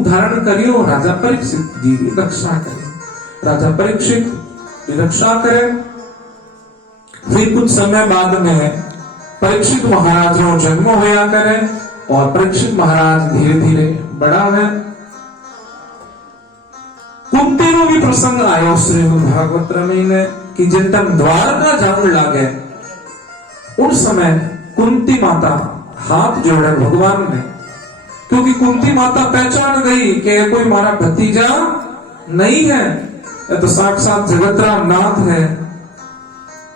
रूप धारण करियो राजा परीक्षित जी की रक्षा करे। राजा परीक्षित की रक्षा करे। फिर कुछ समय बाद में परीक्षित महाराज नो जन्म होया करे और परीक्षित महाराज धीरे धीरे बड़ा है। कुंती नो भी प्रसंग आयो श्रीमद् भागवत में कि जिन टाइम द्वारका जाऊं लागे उस समय कुंती माता हाथ जोड़े भगवान ने, क्योंकि कुंती माता पहचान गई कि कोई हमारा भतीजा नहीं है, ये तो साक्षात जगतराम नाथ है,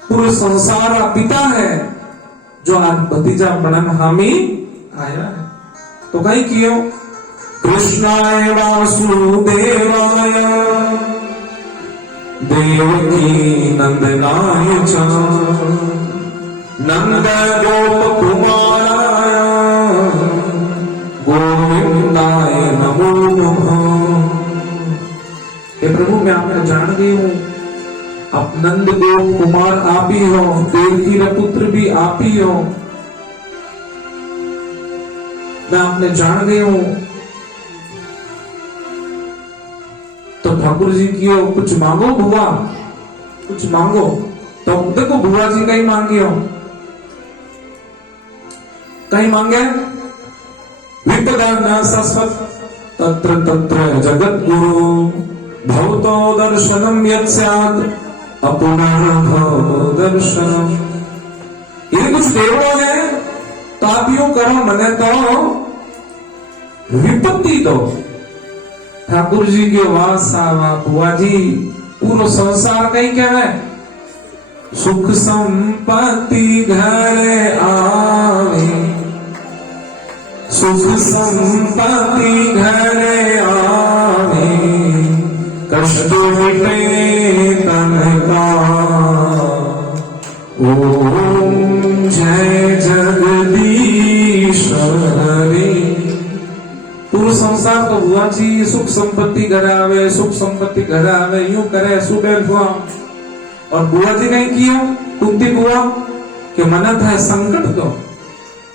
पूरे संसार का पिता है, जो आज भतीजा बनन हामी आया है। तो कहीं कियो कृष्णाय वासुदेवाय देवकी नंदनाय च नंद गोप कुमाराय गोविंदाय नमो नमः। हे प्रभु, मैं आपने जान गई हूँ, आप नंद गोप कुमार आप ही हो, देवकी का पुत्र भी आप ही हो, मैं आपने जान गई हूँ। तो ठाकुर जी की हो कुछ मांगो बुआ, कुछ मांगो। तो देखो बुआ जी कहीं मांगी हो, कहीं मांगे विपदा न सस्वत तत्र तत्र जगत गुरु भवतो दर्शनम यत् स्यात् अपुनर्भव दर्शनम। ये कुछ देवो है तो आप यूं करो, मने तो विपत्ति दो। ठाकुर जी की वास आवा बुआ जी, पूरा संसार कहीं क्या है, सुख संपत्ति घर आवे, सुख संपत्ति घर आवे, कष्ट मिटे तन का, ओम जय जगदीश हरि। पूरे संसार को बुआ जी सुख संपत्ति घर आवे, सुख संपत्ति घर आवे, यूं करे सुबह हुआ। और बुआ जी ने किया, कुंती बुआ कि मनत है संकट दो,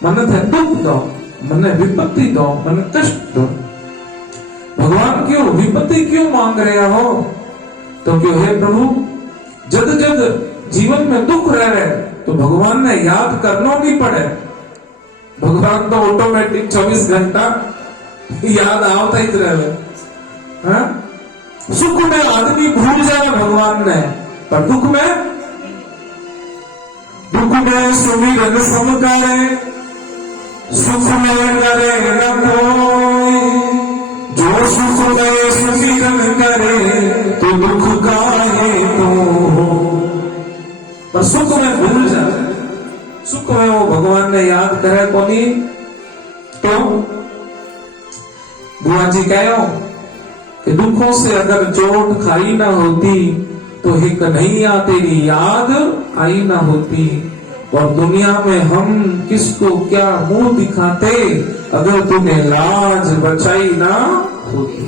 मनत है दुख दो, मन विपत्ति दो, मन कष्ट दो। भगवान क्यों विपत्ति क्यों मांग रहे हो? तो क्यों हे प्रभु, जद जद जीवन में दुख रह रहे तो भगवान ने याद करना नहीं पड़े। भगवान तो ऑटोमेटिक 24 घंटा याद आवता ही रहे। सुख में आदमी भूल जाए भगवान ने, पर दुख में सुमिरन सम करे, सुख में करे न कोई, जो सुख में सुमिरन करे तो दुख काहे तो। पर सुख में भूल जाए, सुख में वो भगवान ने याद करे को नहीं। तो बुआ जी कहो कि दुखों से अगर चोट खाई ना होती तो हे कन्हैया तेरी याद आई ना होती। और दुनिया में हम किसको क्या मुंह दिखाते अगर तुम्हें लाज बचाई ना होती।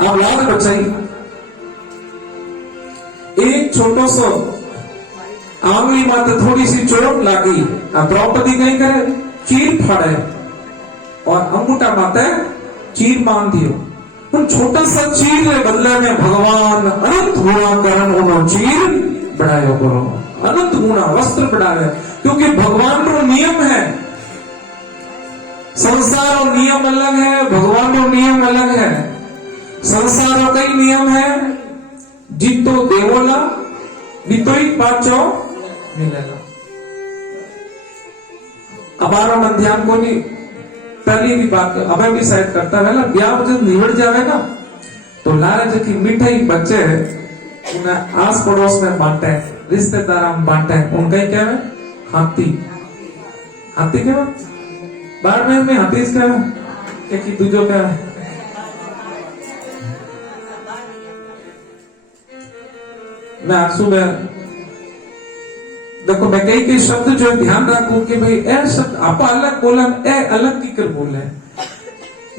आप लाज बचाई, एक छोटो सो आंगली मात्र थोड़ी सी चोट लागी, द्रौपदी कहीं करे चीर फाड़े और अंगूठा माते चीर मान दियो। उन छोटा सा चीर के बदले में भगवान अनंत गुणा करण उन्होंने चीर बढ़ायो करो, अनंत गुणा वस्त्र बढ़ावे। क्योंकि भगवान रो नियम है, संसार और नियम अलग है, भगवान रो नियम अलग है। संसार रो कई नियम है, जीतो देवोला बीतोई पाचो मिलेगा। हमारा मन ध्यान को नहीं, पहली भी बात अबे भी शायद करता है ना, ब्याह जब निवड़ जावे ना तो लारे जो की मिठाई बच्चे उन्हें आस पड़ोस में बांटे, रिश्तेदार में बांटे, उनका ही क्या है हाथी। हाथी क्या बाड़मेर में हाथी क्या है कि दूजो क्या है। मैं आज सुबह देखो मैं कई शब्द जो ध्यान रखूं कि भाई ए शब्द आप अलग बोला, ए अलग की कर बोले।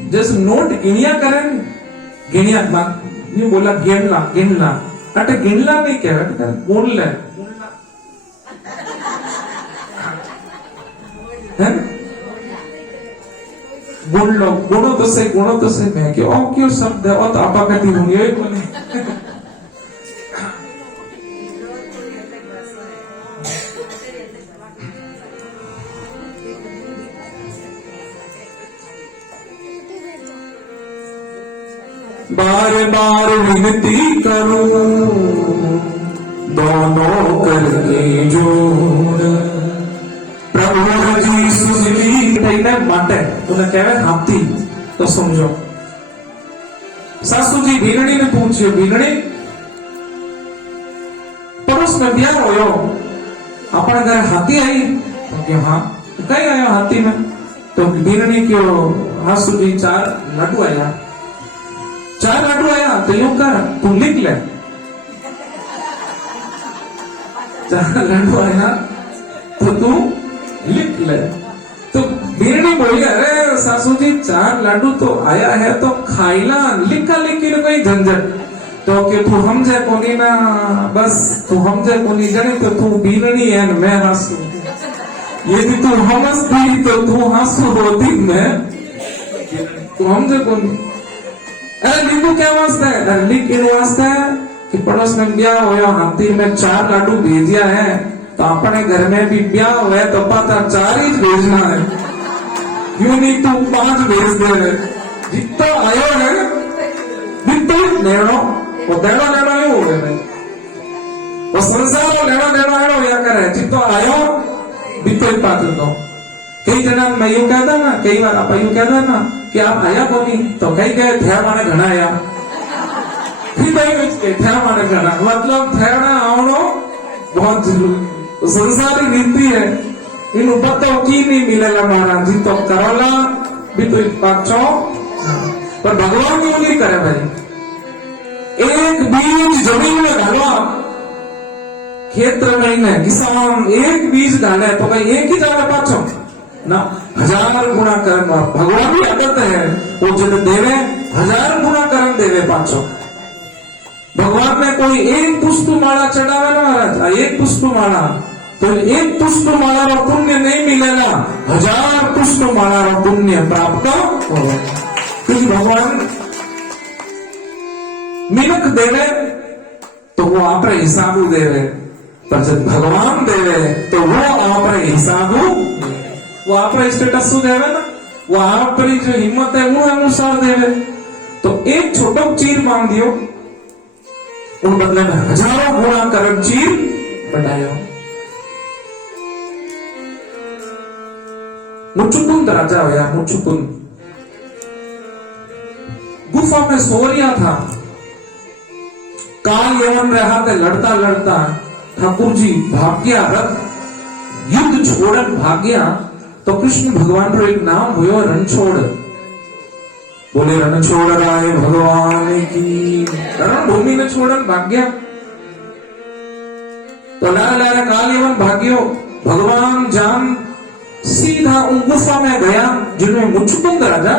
जैसे नोट गिनिया करें, गिनिया नहीं बोला गिनला गिनला, अटे गिनला नहीं कह रहा, बोल ले गुण लो, गुणों तो से मैं क्यों शब्द है और तो आपा कहती हूँ ये बोले बार बार विनती करूं दोनों करके जोड़ प्रभु जी सुन ली थઈને માટે તને કહેવાય હાથી તો સમજો સાસુજી ભીલણી ને પૂછ્યું ભીલણી પડોશ में ब्याह होयो अपने घर हाथी आई तो कि हाँ कहीं आया हाथी में तो भीलणी क्यों सासुजी 4 लाडू आया 4 लाडू आया तो यूं कर तू लिख ले 4 लाडू आया तो तू लिख ले तो भीलनी बोली अरे सासू जी 4 लाडू तो आया है तो खाईला लिखा लिखी ने कोई झंझट तो कि तू समझे कोनी ना बस तू समझे कोनी जाने तो तू भीलनी है मैं हासू यदि तू समझती तो तू हासू होती मैं तू समझे कोनी अरे लिखू क्या वास्ता है अरे लिख इन वास्ता है कि पड़ोस में ब्याह होया हाथी में 4 लाडू भेजिया है तो अपने घर में भी ब्याह हुआ तो पता 4 ही भेजना है यूं नहीं तू 5 भेज दे जितना आयो है जितना लेनो वो देना लेना ही हो गए वो संसार में लेना देना है या करे जितना आयो बिल्कुल पाते दो कई जना मैं यूं कहता ना कई बार आप यूं कहता ना कि आप आया कोनी तो कई कहे थे माने घना आया फिर कई के थे माने घना मतलब थेना आवनो बहुत जरूरी संसारी नीति है इन उपतो की नहीं मिलेगा महाराज जी तो करोला भी तो पाचो पर भगवान क्यों नहीं करे भाई एक बीज जमीन में डालो खेत्र में किसान एक बीज डाले तो भाई एक ही डाले पाचो ना 1000 गुना कर्म भगवान की आदत है वो जब देवे 1000 गुना कर्म देवे पाचो भगवान ने कोई एक पुष्प माला चढ़ावे ना महाराज एक पुष्प माला तो एक पुष्प माला रो पुण्य नहीं मिलेगा 1000 पुष्प माला रो पुण्य प्राप्त होगा क्योंकि भगवान मिनक देवे तो वो आप हिसाब देवे पर जब भगवान देवे तो वो आप हिसाब वो आप स्टेटस देवे ना वो आप जो हिम्मत है वो अनुसार देवे तो एक छोटो चीर मांग दियो उन बदले में 1000 गुना कर्म चीर बढ़ायो मुचुकुंद राजा होया मुचुकुंद गुफा में सो रिया था काल यवन रहा थे लड़ता लड़ता ठाकुर जी भाग्या रथ युद्ध छोड़न भाग्या तो कृष्ण भगवान रो एक नाम हुयो रणछोड़ बोले रणछोड़ राय भगवान की रणभूमि ने छोड़न भाग्या तो लारा लारा काल यवन भाग्यो भगवान जान सीधा उन गुफा में गया जिनमें मुचुकुंद राजा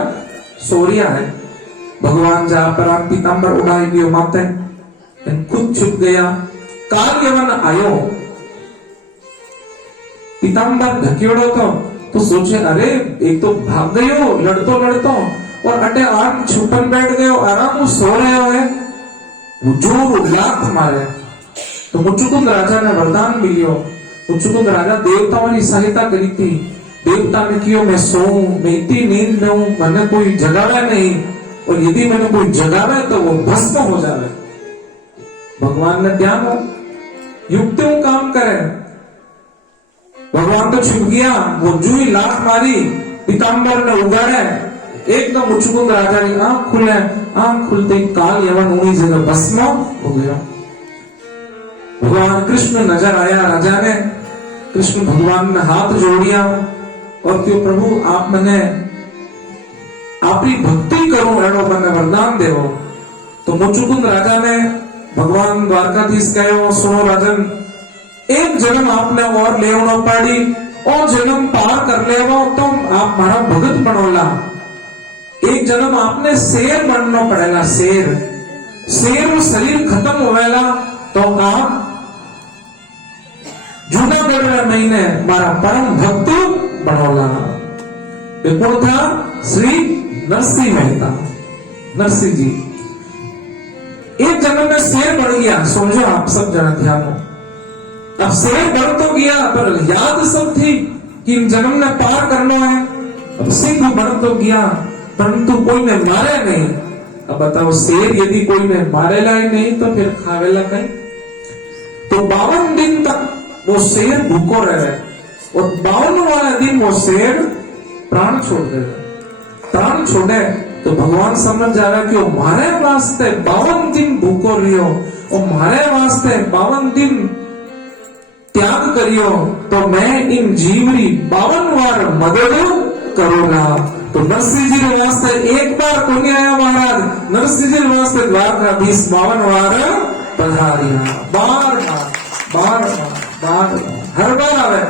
सोरिया है भगवान जा पर आप पीतांबर उड़ाई गयो माते खुद छुप गया काल यवन आयो पीतांबर ढकेड़ो तो सोचे अरे एक तो भाग गयो लड़तो लड़तो और अटे आम छुपन बैठ गयो आराम सो रहे है वो जो लात मारे तो मुचुकुंद राजा ने वरदान मिलियो मुचुकुंद राजा देवताओं की सहायता करी थी देवता ने कियो मैं सोऊं मैं इतनी नींद में हूं मैंने कोई जगावे नहीं और यदि मैंने कोई जगावे तो वो भस्म हो जावे भगवान ने ध्यान हो युक्तियों काम करे भगवान तो छुप गया वो जूही लात मारी पीतांबर ने उगाड़े एकदम मुचुकुंद राजा की आंख खुलते काल यवन उन्हीं जगह भस्म हो गया भगवान कृष्ण नजर आया राजा ने कृष्ण भगवान ने हाथ जोड़िया और क्यों प्रभु आप मैंने आपकी भक्ति करूं एड़ो मैंने वरदान देवो तो मुचुकुंद राजा ने भगवान द्वारकाधीश कहो सुनो राजन एक जन्म आपने और लेवनो पड़ी और जन्म पार कर लेवो तो आप मारा भगत बनोला एक जन्म आपने शेर बनना पड़ेगा शेर शरीर खत्म होवेला तो आप जूनागढ़ महीने मारा परम भक्त बनोला ये कौन था? श्री नरसिंह मेहता, नरसिंह जी। एक जन्म में शेर बन गया, समझो आप सब जना ध्यान हो। अब शेर बन तो गया पर याद सब थी कि इन जन्म ने पार करना है। अब सिंह बन तो गया परंतु कोई ने मारे नहीं। अब बताओ शेर यदि कोई ने मारेला ही नहीं तो फिर खावेला कहीं? तो 52 दिन तक वो शेर भूखो रहे और 52वां दिन वो शेर प्राण छोड़ दे। प्राण छोड़े तो भगवान समझ जा रहा कि वो मारे वास्ते 52 दिन भूखो रहियो और मारे वास्ते 52 दिन त्याग करियो तो मैं इन जीवरी 52 बार मदद करूंगा। तो नरसिंह जी वास्ते एक बार को नहीं आया महाराज, नरसिंह जी वास्ते द्वारकाधीश 52 बार पधारिया। बार बार हर बार आवे,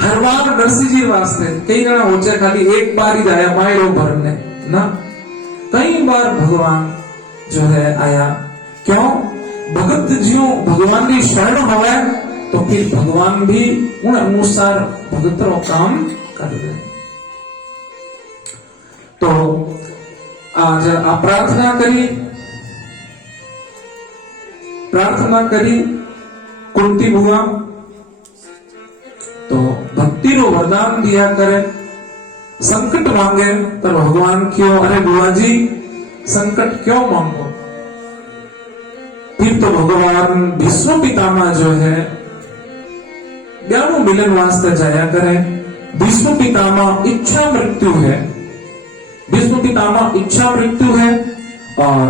हर बार नरसिंह जी वास्ते। कई जना हो जाए खाली एक बार ही जाया मायरो भरने ना, कई बार भगवान जो है आया। क्यों? भगत जियो भगवान की शरण होवे तो फिर भगवान भी उन अनुसार भगतरो काम कर दे। तो आज आप प्रार्थना करी कुंती बुआ तो भक्ति रो वरदान दिया करे। संकट मांगे तो भगवान क्यों? अरे बुआ जी संकट क्यों मांगो? फिर तो भगवान भीष्म पितामह जो है ज्ञानो मिलन वास्ते जाया करे। भीष्म पितामह इच्छा मृत्यु है, भीष्म पितामह इच्छा मृत्यु है। और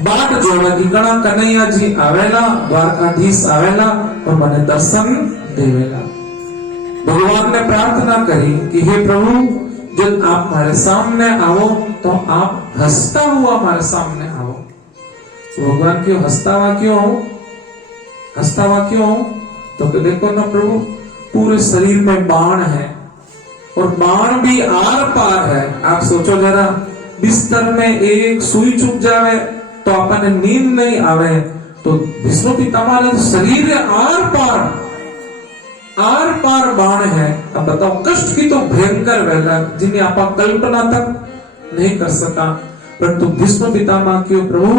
बाट जोड़े घणा कन्हैया जी आवेला, द्वारकाधीश आवेला और मने दर्शन देवेला। भगवान ने प्रार्थना करी कि हे प्रभु जब आप हमारे सामने आओ तो आप हंसता हुआ हमारे सामने आओ। तो भगवान क्यों हंसता हुआ क्यों? हंसता हुआ क्यों? तो देखो ना प्रभु पूरे शरीर में बाण है और बाण भी आर पार है। आप सोचो जरा, बिस्तर में एक सुई चुप जावे तो अपन नींद नहीं आवे, तो भीष्म पितामह शरीर आर पार बाण है। अब बताओ कष्ट की तो भयंकर वेला जिन्हें आप कल्पना तक नहीं कर सका। परंतु भीष्म पितामह क्यों प्रभु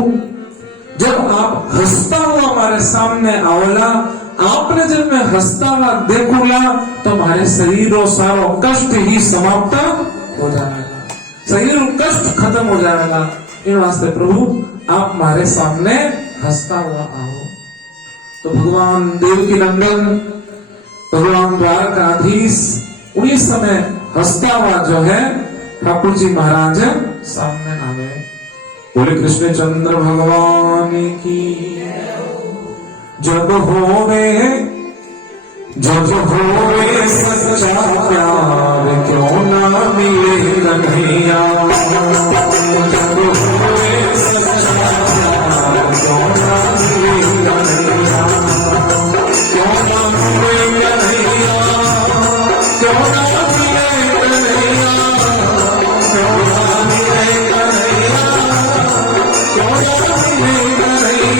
जब आप हंसता हुआ हमारे सामने आवला, आपने जब मैं हंसता हुआ देखूला तो हमारे शरीरों सारो कष्ट ही समाप्त हो जाएगा, शरीर कष्ट खत्म हो जाएगा। इन वास्ते प्रभु आप हमारे सामने हंसता हुआ आओ। तो भगवान देवकी नंदन, भगवान द्वारकाधीश उन्हीं समय हंसता हुआ जो है ठाकुर जी महाराज सामने आवे। बोले कृष्ण चंद्र भगवान की। जब होवे सच्चा प्यार क्यों ना मिले कन्हैया, जब होवे सच्चा प्यार क्यों ना मिले कन्हैया, क्यों ना मिले कन्हैया, क्यों ना मिले कन्हैया, क्यों ना मिले कन्हैया, क्यों ना मिले कन्हैया।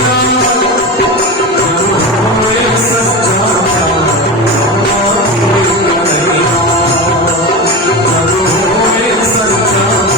सच्चा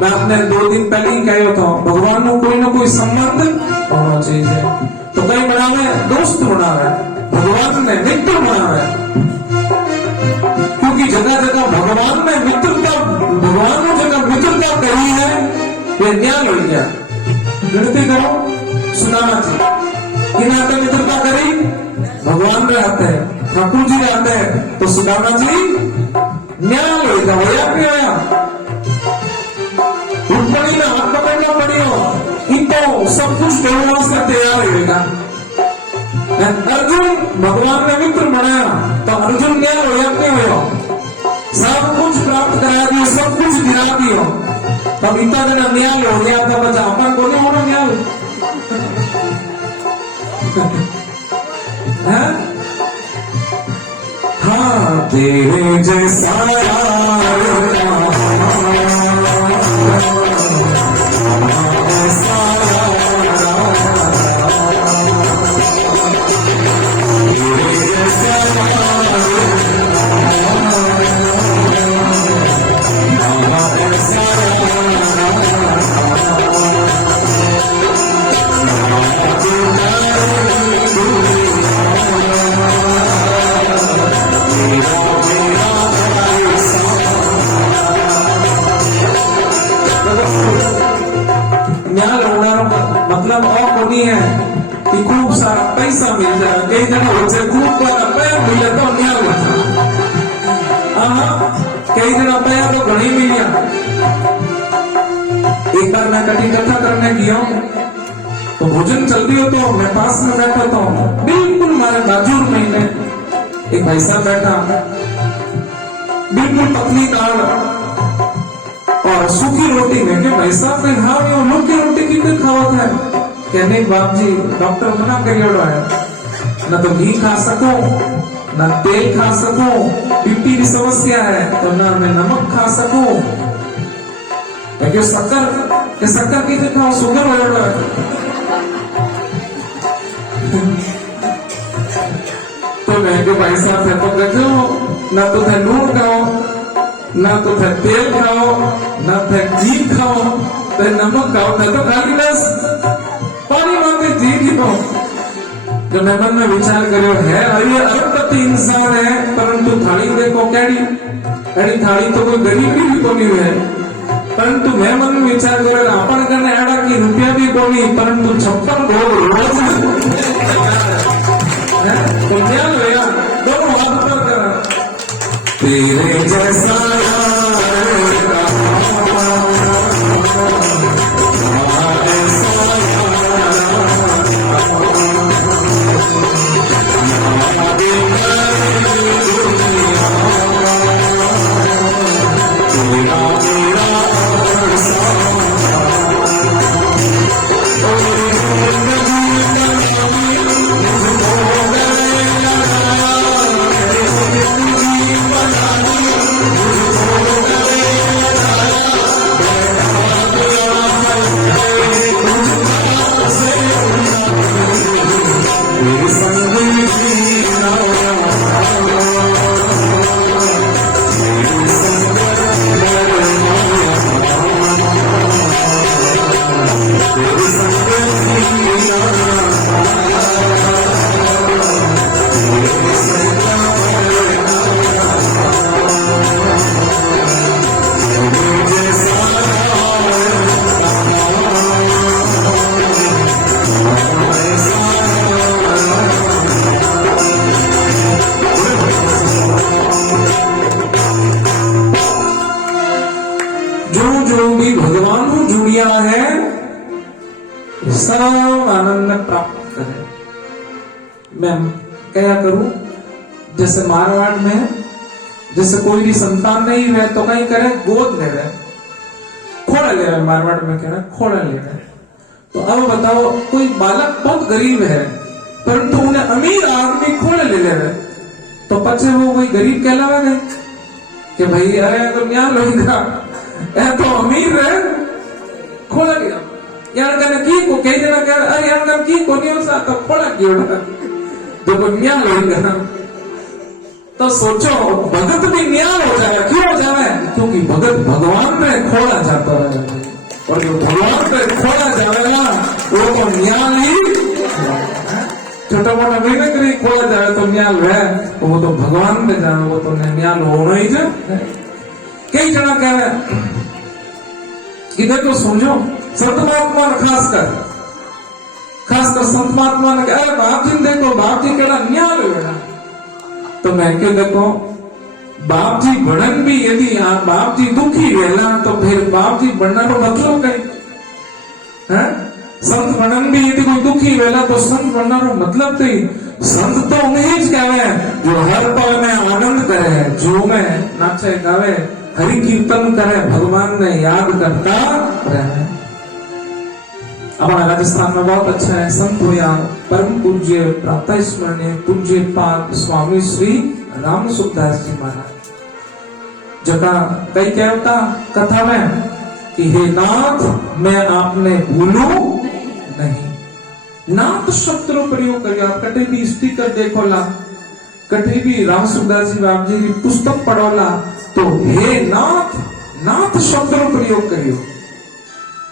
मैं आपने 2 दिन पहले ही कहो था भगवान को कोई ना कोई संबंध होना चाहिए। तो कई बनावे दोस्त बनावे, भगवान ने मित्र बनावे, क्योंकि जगह जगह भगवान ने मित्रता, भगवान ने जगह मित्रता करी है वे न्याय हो गया। गिनती करो सुनाना चाहिए कि नाते मित्रता करी भगवान में आते हैं, ठाकुर जी आते हैं, तो सुदामा जी न्याय होगा होया कि होया रुक्मणी में हाथ पकड़ना पड़ी हो इनको सब कुछ करने वास्ते तैयार होगा। अर्जुन भगवान ने मित्र बनाया तो अर्जुन न्याय होया कि होया सब कुछ प्राप्त करा दियो, सब कुछ गिरा दियो, तब इतना दिन न्याय हो गया था। बचा अपन को नहीं होना न्याय है? हाँ तेरे जैसा मतलब और कोनी है कि खूब सारा पैसा मिल जाए, कई जगह उसे खूब सारा पैर मिले तो न्याय होता, कई जगह पैर तो घनी मिलिया। एक बार मैं कटी कथा करने गया तो भोजन चलती हो तो मैं पास में बैठा था, बिल्कुल हमारे बाजू में एक भाई साहब बैठा, बिल्कुल पतली दाल और सूखी रोटी में के भाई साहब ने कहा ये लोग की रोटी कितने खावत है? कहने बाप जी डॉक्टर मना करियो है न तो घी खा सको न तेल खा सको, बीपी की समस्या है तो ना मैं नमक खा सकूं, शक्कर की खाओ शुगर हो रहा है। तो मैं जो भाई साहब थे तो गजो ना तो थे नून खाओ, ना तो थे तेल खाओ, ना थे घी खाओ, थे नमक खाओ, थे तो खाली बस पानी मांगे जी की पाओ। जो मैं मन में विचार करो है अरे अरबपति इंसान है, परंतु थाली देखो कैडी एडी थाली तो कोई गरीब भी कोनी है, परंतु मैं मन में विचार करो अपन करने एड़ा की रुपया भी कोनी, परंतु 56 भोग रोज है तो क्या होगा दोनों हाथ ऊपर करा तेरे जैसा भगवान को जुड़िया है सब आनंद प्राप्त करे। मैं क्या करूं जैसे मारवाड़ में जैसे कोई भी संतान नहीं है तो कहीं करे गोद ले रहे खोड़ा ले रहे, मारवाड़ में कह रहे खोड़ा ले रहे। तो अब बताओ कोई बालक बहुत गरीब है परंतु उन्हें अमीर आदमी खोड़ा ले ले रहे, तो पचे वो कोई गरीब कहलावा नहीं कि भाई अरे तो न्याय लोगा तो अमीर है खोला गया यार कहना की को कई जना कह अरे यार कर की को नहीं हो सा तो खोला गया जो को न्याय लोगा। तो सोचो भगत भी न्याल हो जाए, क्यों हो जाए? क्योंकि भगत भगवान में खोला जाता है, और जो भगवान पे खोला जाएगा वो तो न्याल ही। छोटा मोटा मेहनत करी खोला जाए तो न्याल है, तो वो तो भगवान में जाए वो तो न्याल होना ही है। कई जना कह रहे कि देखो समझो संत महात्मा खासकर संत महात्मा ने कहा बाप जी देखो बाप जी केड़ा न्याल है। तो मैं क्यों देखो बाप जी बनन भी यदि बाप जी दुखी वेला तो फिर बाप जी बनना तो मतलब कहीं है। संत बनन भी यदि कोई दुखी वेला तो संत बनना तो मतलब थी। संत तो उन्हें कहे जो हर पल में आनंद करे, जो में नाचे गावे, हरि कीर्तन करे, भगवान ने याद करता रहे। हमारा राजस्थान में बहुत अच्छा है संत हुआ परम पूज्य प्रातः स्मरणीय पूज्य पाद स्वामी श्री राम सुखदास जी महाराज जका कई कहता कथा में कि हे नाथ मैं आपने भूलू नहीं। नाथ शब्द रो प्रयोग करियो। आप कटे भी स्पीकर देखोला, कटे भी राम सुखदास जी बाप जी की पुस्तक पढ़ोला तो हे नाथ, नाथ शब्द रो प्रयोग करियो।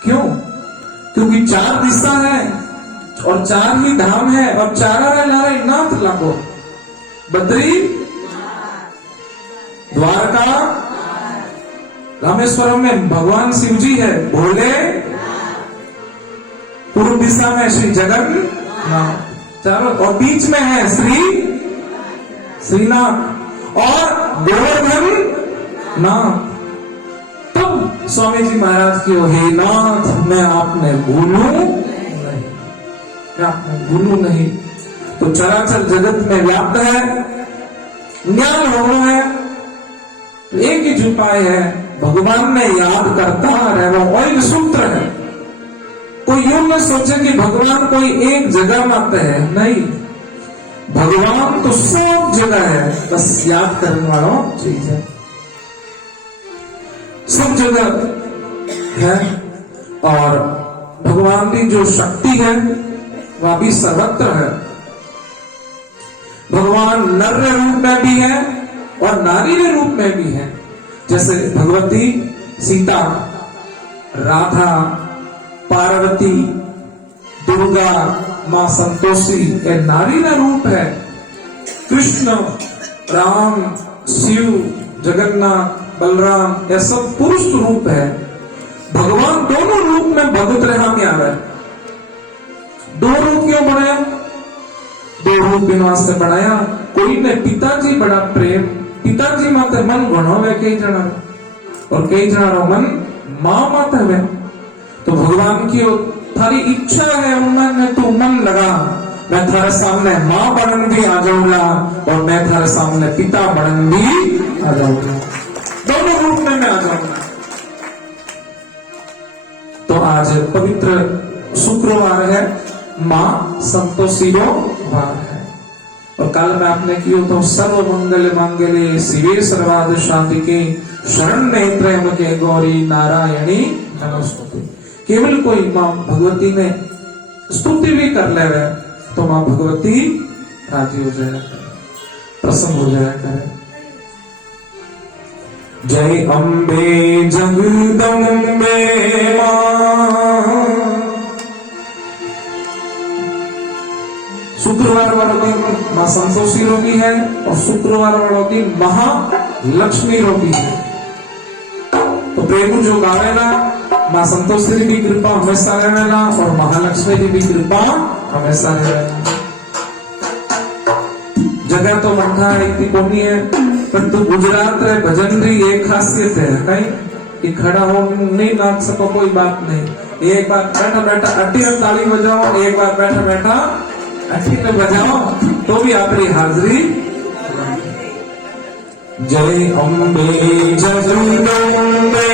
क्यों? क्योंकि चार दिशा है और चार ही धाम है और चारा लारे नाथ लागो। बद्री, द्वारका, रामेश्वरम में भगवान शिव जी है, भोले, पूर्व दिशा में श्री जगन्नाथ, चारों, और बीच में है श्रीनाथ और गोवर्धन नाथ। तब स्वामी जी महाराज की हे नाथ मैं आपने भूलू नहीं, मैं आपने भूलू नहीं। तो चराचर जगत में व्याप्त है, न्याल होना है तो एक ही उपाय है, भगवान में याद करता रहे। वो एक सूत्र है। कोई यूं न सोचे कि भगवान कोई एक जगह मत है, नहीं, भगवान तो सब जगह है, बस याद करने वाला चीज है। सब जगह है और भगवान की जो शक्ति है वह भी सर्वत्र है। भगवान नर रूप में भी है और नारी के रूप में भी है। जैसे भगवती सीता, राधा, पार्वती, दुर्गा, मां संतोषी ये नारी का रूप है। कृष्ण, राम, शिव, जगन्नाथ, बलराम ये सब पुरुष रूप है। भगवान दोनों रूप में भगत रहा में आ रहा है। दो रूप क्यों बनाया? दो रूप इन वास्ते बनाया। कोई ने पिताजी बड़ा प्रेम, पिताजी माते मन घणो वे कई जना और कई जना रो मन मां माते वे। तो भगवान की थारी इच्छा है उनमें तू मन लगा, मैं थारे सामने मां बनन भी आ जाऊंगा और मैं थारे सामने पिता बनन भी आ जाऊंगा, दोनों रूप में मैं आ जाऊंगा। तो आज पवित्र शुक्रवार है, मां संतोषी रो वार है। और कल में आपने कियो तो सर्व मंगल मांगल्ये शिवे सर्वार्थ साधिके शरण्ये त्र्यंबके गौरी नारायणी नमोस्तुते। केवल कोई मां भगवती ने स्तुति भी कर ले तो मां भगवती राजी हो जाए, प्रसन्न हो जाया करे। जय अम्बे जगदम्बे मां। शुक्रवार वाला दिन मां संतोषी रोगी है और शुक्रवार वाला दिन महालक्ष्मी रोगी है। तो प्रेम जो गावेला मां संतोषी की कृपा हमेशा रहेला और महालक्ष्मी की भी कृपा हमेशा रहेला। जगह तो मठा इतनी कोनी है, परंतु गुजरात रे भजन री एक खासियत है कहीं कि खड़ा हो नहीं नाच सको कोई बात नहीं। एक बार बैठा बैठा अट्टी में ताली बजाओ, एक बार बैठा बैठा अट्टी में बजाओ तो भी आपकी हाजिरी। जय अम्बे जगदम्बे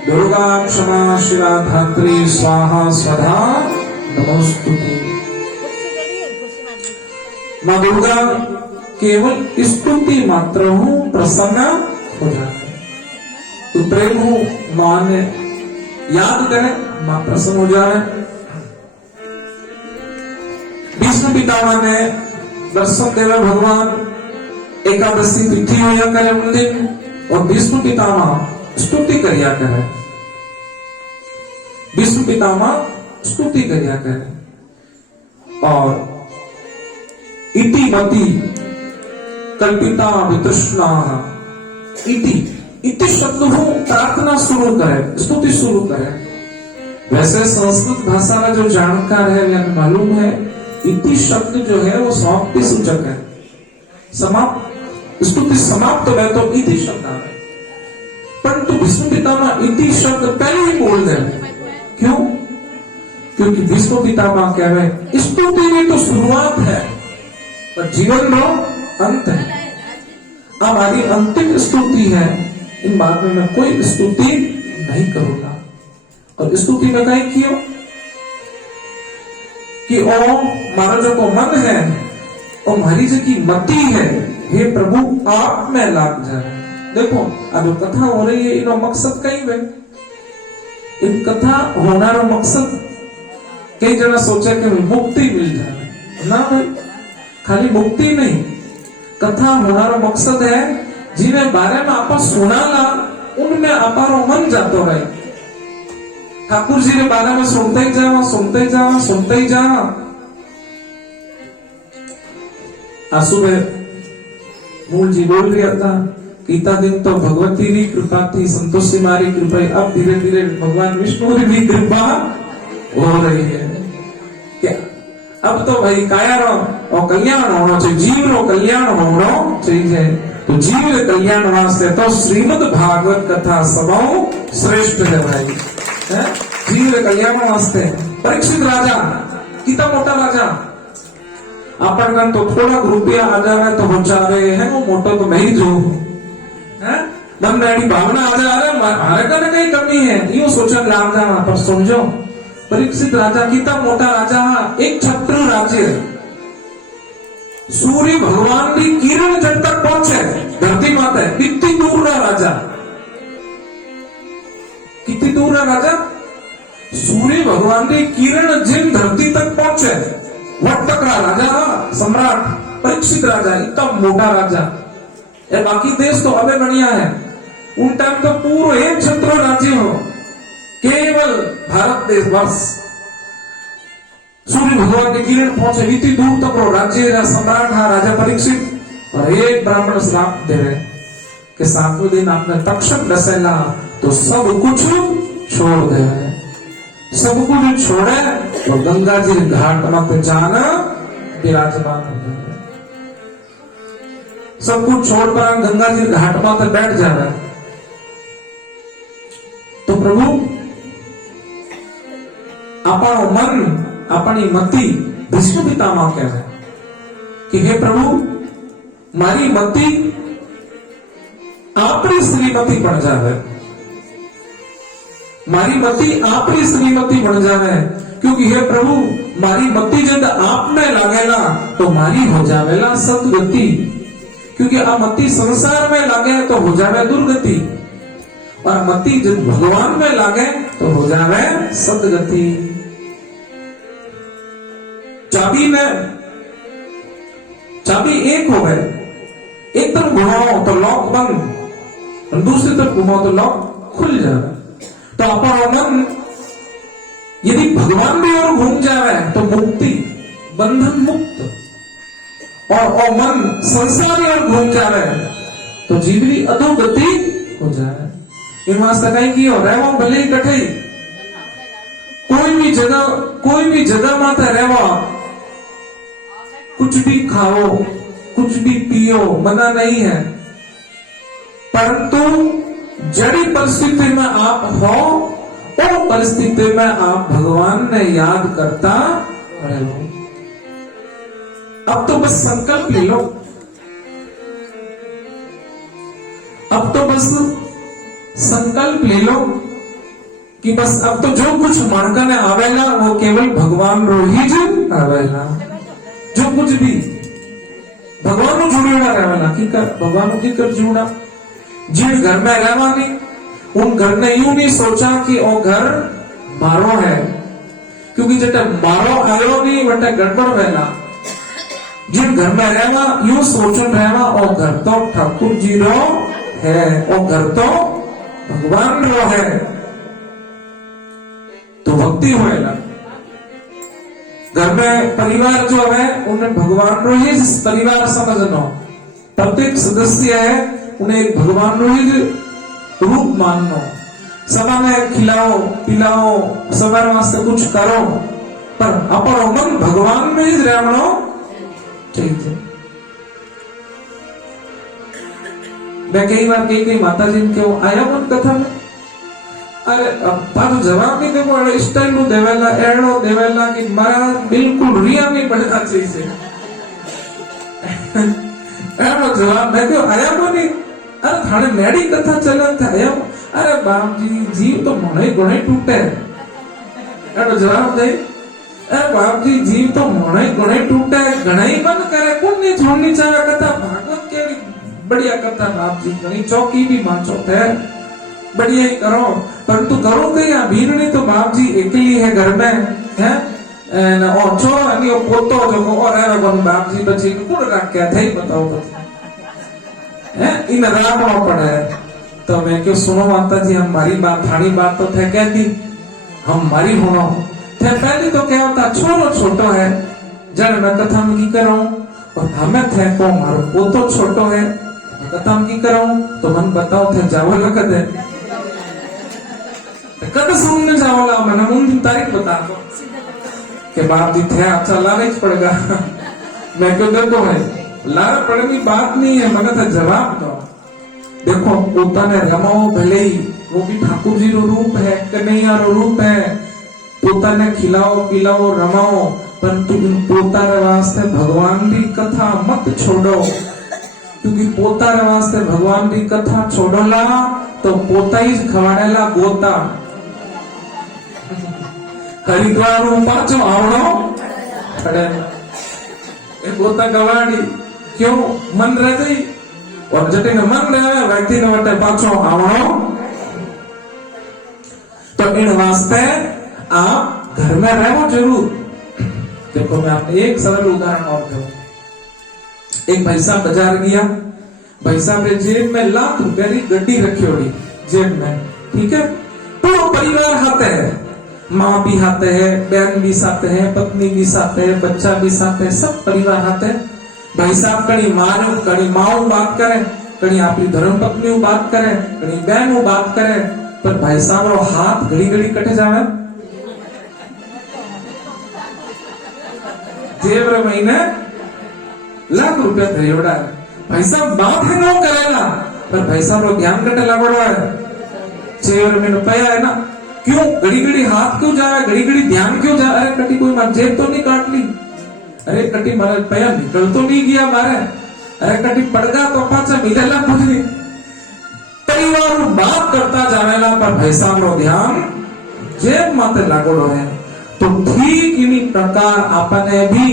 दुर्गा क्षमा शिवा धात्री स्वाहा स्वधा नमोस्तुते। माँ दुर्गा केवल स्तुति मात्र हूँ, प्रसन्न हो जाए। तो प्रेम हो माँ ने याद करे, माँ प्रसन्न हो जाए। विष्णु पितामह ने दर्शन देवे भगवान एकादशी तिथि होया करे मंदिर, और विष्णु पितामह स्तुति करिया करे। विष्णु पितामह स्तुति करिया करे। और इति मति कल्पिता वितृष्णा, इति शब्द हो प्रार्थना शुरू करे, स्तुति शुरू करे। वैसे संस्कृत भाषा का जो जानकार है वह मालूम है, इति शब्द जो है वो समाप्ति सूचक है। समाप्त, स्तुति समाप्त है तो इति शब्द आ रहा है। परंतु विष्णु पितामह इति शब्द पहले ही बोल दे। क्यों? क्योंकि विष्णु पितामह कह रहे स्तुति में तो शुरुआत है पर जीवन नो अंत है। हमारी अंतिम स्तुति है, इन बात में मैं कोई स्तुति नहीं करूंगा। और स्तुति में कहीं क्यों कि ओ मारा जो को मन है और हमारी जो की मति है, हे प्रभु आप में लाग जाए। देखो आज जो कथा हो रही है इनो मकसद कई है, इन कथा होना रो मकसद कई जना सोचा कि मुक्ति मिल जाए ना भाई, खाली मुक्ति नहीं, कथा होना रो मकसद है जिन्हें बारे में आपा सुनाला उनमें आपारो मन जातो रहे। ठाकुर जी के बारे में सुनते ही जाओ, सुनते ही जाओ, सुनते ही जाओ। आंसू में मूल जी बोल रहा था इतना दिन तो भगवती की कृपा थी, संतोषी मारी कृपा, अब धीरे धीरे भगवान विष्णु की भी कृपा हो रही है। क्या अब तो भाई काया रो और कल्याण होना चाहिए, जीव रो कल्याण होना चाहिए। तो जीव के कल्याण वास्ते तो श्रीमद् भागवत कथा सबों श्रेष्ठ है भाई, है? जीव के कल्याण वास्ते परीक्षित राजा कितना मोटा राजा, अपन तो थोड़ा रुपया आ जाए तो हो जावे है, वो मोटो तो मैं ही जो मन में भावना आ जाए हमारे का कहीं कमी है, यूं सोचन लाग जाना। पर समझो परीक्षित राजा कितना मोटा राजा, एक छत्रु राज्य, सूर्य भगवान की किरण जब तक पहुंचे धरती माता है, कितनी दूर का राजा, कितनी दूर का राजा, सूर्य भगवान की किरण जिन धरती तक पहुंचे वक्त तक राजा सम्राट परीक्षित राजा, इतना मोटा राजा। ये बाकी देश तो अबे बढ़िया है, उन टाइम तो पूरा एक छत्र राज्य हो, केवल भारत देश बस। सूर्य भगवान की किरण पहुंचे इतनी दूर तक वो राज्य सम्राट है राजा परीक्षित, और एक ब्राह्मण श्राप दे रहे कि 7वें दिन आपने तक्षक डसेला तो सब कुछ छोड़ दे, सब कुछ छोड़े और गंगा जी घाट मत जाना विराजमान हो गए। सब कुछ छोड़कर गंगा जी घाट पर बैठ जा रहा है। तो प्रभु अपनो मन अपनी मति विष्णु पितामह कह रहे कि हे प्रभु मारी मति आपरी श्रीमती बन जावे, मारी मति आपरी श्रीमती बन जावे। क्योंकि हे प्रभु मारी मति जब आप में लागेला तो मारी हो जावेला सदगति, क्योंकि आ मति संसार में लागे तो हो जावे दुर्गति, और मति जब भगवान में लागे तो हो जावे सदगति। चाबी एक हो गए, एक तरफ घुमाओ तो लॉक बंद, दूसरी तरफ घुमाओ तो लॉक खुल जावे। तो अपना मन यदि भगवान भी और घूम जावे तो मुक्ति, बंधन मुक्त, और मन संसार और घूम जावे तो जीवनी अधोगति हो जाए। इन वास्ते कहीं की हो रहवा भले ही कठे, कोई भी जगह माते रहवा, कुछ भी खाओ कुछ भी पियो मना नहीं है, परंतु जड़ी परिस्थिति में आप हो वो परिस्थिति में आप भगवान ने याद करता रहो। अब तो बस संकल्प ले लो, अब तो बस संकल्प ले लो कि बस अब तो जो कुछ मणकने आवेला वो केवल भगवान रो ही ज आवेला। जो कुछ भी भगवान नु जुड़ेला रहेला की कर भगवान की कर जुड़ा। जिन घर में रहवानी उन घर ने यूं नहीं सोचा कि वो घर मारो है, क्योंकि जटे मारो आयो नहीं वटे गड़बड़ रहना। जिन घर में रहना यूं सोचन रहना और घर तो ठाकुर जी रो है और घर तो भगवान रो है, तो भक्ति होएगा। घर में परिवार जो है उन्हें भगवान रो ही परिवार समझना। प्रत्येक सदस्य है उन्हें एक भगवान रो ही रूप मानना। सभा में खिलाओ पिलाओ सवार वास्ते कुछ करो, पर अपनो मन भगवान में ही रहना चाहिए। मैं कई बार कई माता जी के आया मन कथा में, अरे पाछो जवाब नहीं देवो एड़ो स्टाइल नु देवेला एड़ो देवेला कि मारा बिल्कुल रिया नहीं पड़ना चाहिए। एड़ो जवाब मैं क्यों आया कोनी, अरे थाने नेडी कथा चले थे आया, अरे बाप जी जीव तो मोणे गुणे टूटे। एड़ो जवाब दे, अरे बाप जी जीव तो मोणे गुणे टूटे, घणाई मन करे कौन नहीं छोड़नी चाहे कथा। भागवत के बढ़िया कथा बाप जी, घणी चौकी भी माचो थे बढ़िया ही करो, परंतु करो के या भीरणी तो बाप जी अकेली है घर में है और छोरो अनि पोतो जो और है कोन बाप जी बच्ची कुड़ रख के थे बताओ है इन रामो पड़े। तो मैं क्यों सुनो माता जी हमारी बात थानी बात तो थे कहती हमारी होनो थे। पहले तो क्या होता छोरो छोटो है जड़ मैं कथा में की कराऊं, और हमें थे को मारो पोतो छोटो है कथा में की कराऊं, तो मन बताओ थे जाओ ना कदे कद सुनने जाओला मैंने उन दिन तारीख बता दो कि बाप जी थे अच्छा लाना ही पड़ेगा। मैं क्यों देखो है लाना पड़ेगी बात नहीं है, मगर था जवाब दो। देखो पोता ने रमाओ भले ही वो भी ठाकुर जी रो रूप है, कन्हैया रो रूप है। पोता ने खिलाओ पिलाओ रमाओ, परंतु इन पोता रे वास्ते भगवान की कथा मत छोड़ो, क्योंकि पोता रे वास्ते भगवान की कथा छोड़ोला तो पोता ही खवाड़ेला गोता। हरिद्वार पाचो आवड़ो खड़े ए गोता गवाड़ी क्यों मन रह गई, और जटे ने मन रहे व्यक्ति ने वटे पाचो आवड़ो। तो इन वास्ते आप घर में रहो जरूर। देखो मैं आपने एक सरल उदाहरण और दूं। एक भाई साहब बाजार गया, भाई साहब ने जेब में लाख रुपए की गड्डी रखी होगी जेब में, ठीक है। पूरा परिवार हाथे है, माँ भी हाथे है, बहन भी साथे है, पत्नी भी साथे है, बच्चा भी साथे है, सब परिवार हाथे है। भाई साहब कड़ी माँ बात करे, कड़ी अपनी धर्म पत्नी बात करे, कड़ी बहन बात करे, पर भाई साहब रो हाथ घड़ी घड़ी कटे जावे। जेब रे महीने लाख रुपया धरियोड़ा है, भाई साहब बात है ना करेला, पर भाई साहब रो ध्यान कटे लागोड़ा है। जेब में रुपया है ना, क्यों घड़ी घड़ी हाथ क्यों जाए, घड़ी घड़ी ध्यान क्यों जाए। अरे कटी कोई मार जेब तो नहीं काट ली, अरे कटी मारे रुपया निकल तो नहीं गया मारे, अरे कटी पड़गा तो पाचा मिलेला कुछ नहीं। परिवार बात करता जावेला, पर भाई साहब रो ध्यान जेब माते लागोड़ो है। तो ठीक इन्हीं प्रकार आपने भी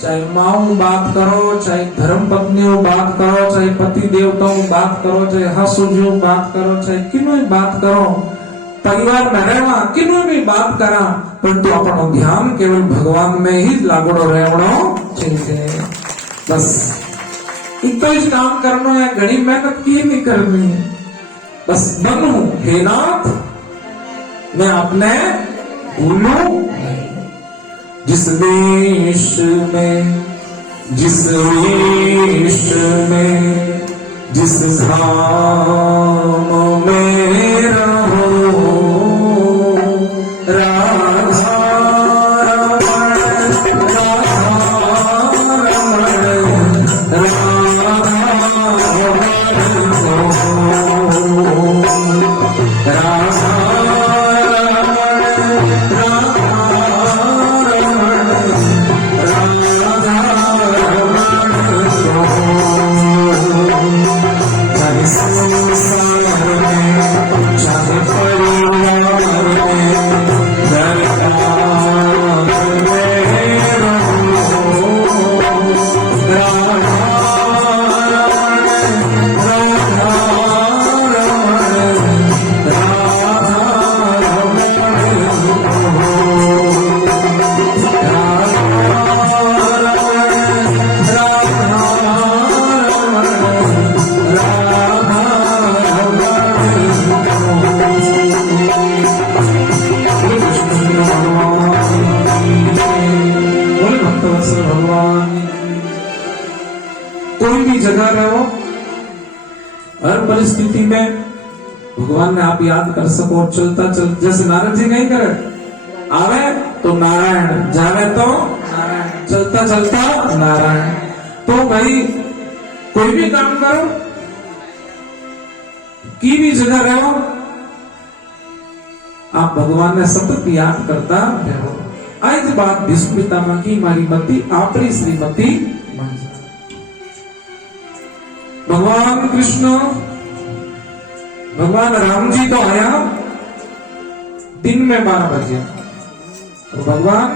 चाहे माऊ बात करो, चाहे धर्म पत्नियों बात करो, चाहे पति देवताओं बात करो, चाहे हसुजियों बात करो, चाहे किन्हों बात करो, परिवार में रहवा किन्हों भी बात करा, परंतु अपनो ध्यान केवल भगवान में ही लागोड़ो रहवड़ो चाहिए। बस इतना ही काम करना है, घड़ी मेहनत की नहीं करनी है। बस बनू हे नाथ मैं अपने भूलू जिस देश में, जिस वेश में, जिस धाम में रहो, राधा रमण जगह रहो, हर परिस्थिति में भगवान ने आप याद कर सको। चलता चल जैसे नारद जी नहीं करे, आवे तो नारायण, जावे तो नारायण, चलता चलता नारायण। तो भाई कोई भी काम करो, की भी जगह रहो, आप भगवान ने सतत याद करता रहो। आज बात भीष्म पितामह की मारी मती आपरी श्रीमती बन जाए। भगवान कृष्ण, भगवान राम जी तो आया दिन में 12 बजे, और भगवान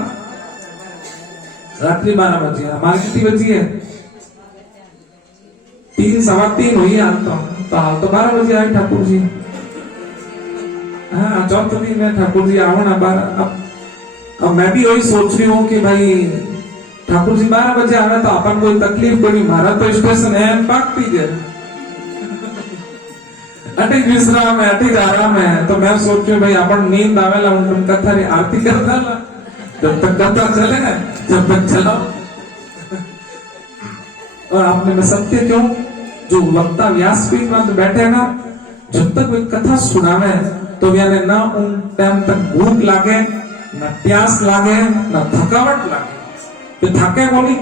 रात्रि 12 बजे। हमारी कितनी बजी है? 3 सवा 3 हुई हाल तो 12 बजे आए ठाकुर जी। हाँ, चौथी में ठाकुर जी आओ ना 12। अब मैं भी वही सोच रही हूँ कि भाई ठाकुर जी 12 बजे आवे तो अपन कोई तकलीफ पड़ी, मारा तो स्टेशन है पाकती जे अटिक विश्राम है, अटिक आराम है। तो मैं सोच रही हूँ भाई अपन नींद आवेला उन कथा री आरती करता ला, जब तक कथा चले जब तक चलाओ। और आपने में सत्य क्यों, जो वक्ता व्यासपीठ में बैठे ना, जब तक कोई कथा सुनावे तो यानी ना उन टाइम तक भूख लागे, ना प्यास लागे, ना थकावट लागे, तो थके बोली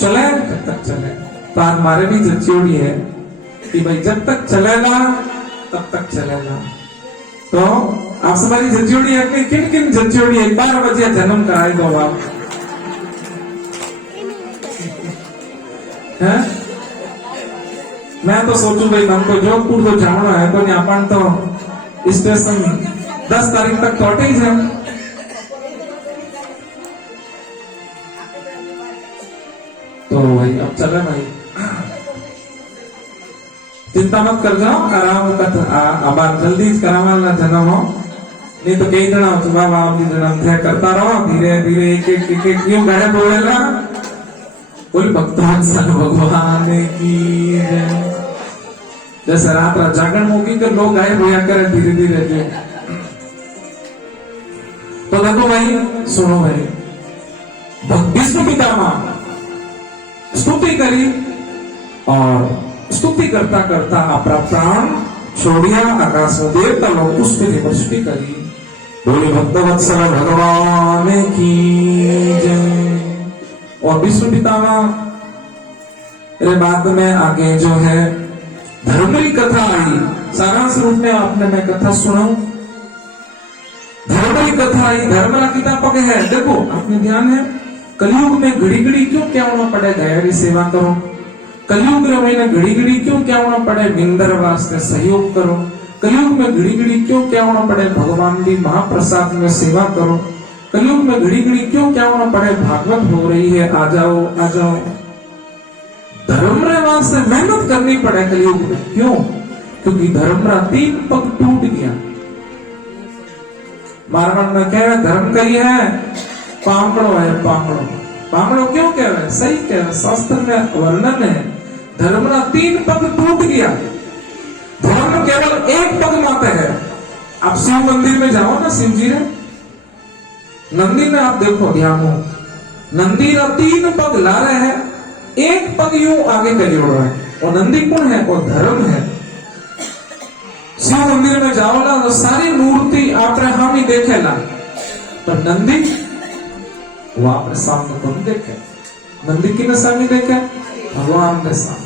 चले जब तक चले। तो आज हमारे भी जच्चोड़ी है कि भाई जब तक चलेगा तब तक चलेगा। तो आप हमारी जच्चोड़ी है कि किन किन जच्चोड़ी है 12 बजे जन्म कराए दो आप है? मैं तो सोचू भाई मन को जोधपुर तो जाना है, तो अपन तो स्टेशन 10 तारीख तक तो अटे ही जाए। तो भाई अब चले भाई, चिंता मत कर जाओ, आराम अब जल्दी करावाला जन्म हो, नहीं तो कई जना बाबा आपकी जन्म थे करता रहो, धीरे धीरे एक एक क्यों गए बोलेगा बोल भक्तवत्सल भगवान की। जैसे रात रात जागरण होगी तो लोग गायब होया करे धीरे धीरे जो। तो देखो भाई, सुनो भाई, भीष्म पितामह स्तुति करी और स्तुति करता करता अपना प्राण छोड़िया, आकाश में देवता लोग पुष्प की वृष्टि करी। बोले भक्तवत्सल भगवान की जय। और विष्णु पितामह रे बाद में आगे जो है धर्मरी कथा आई, सारांश रूप में आपने मैं कथा सुनाऊं। धर्मरी कथा आई, धर्मरा किताब है। देखो आपने ध्यान है, कलयुग में घड़ी घड़ी क्यों क्या होना पड़े गहरी सेवा करो, कलयुग में घड़ी घड़ी क्यों क्या होना पड़े विंदर वास्ते सहयोग करो, कलयुग में घड़ी घड़ी क्यों क्या होना पड़े भगवान की महाप्रसाद में सेवा करो, कलयुग में घड़ी घड़ी क्यों क्या होना पड़े भागवत हो रही है आ जाओ आ जाओ। धर्म रे वास्ते मेहनत करनी पड़े कलयुग में, क्यों? क्योंकि धर्म रा 3 पग टूट गया। मारवाड़ में कह धर्म कही है पांगड़ो है, पांगड़ो पांगड़ो क्यों कह रहे? सही कह रहे, शास्त्र में वर्णन है धर्म रा 3 पग टूट गया। धर्म केवल 1 पग माते है। आप शिव मंदिर में जाओ ना, शिव जी ने नंदी में आप देखो ध्यान हो, नंदी रा 3 पग ला रहे हैं, 1 पग यूं आगे कर रहा है, और नंदी कौन है? वो धर्म है। शिव मंदिर में जाओ ना तो सारी मूर्ति आप हम ही देखेला, पर नंदी वो आपने सामने कौन देखे? नंदी की सामने देखे? भगवान ने सामने।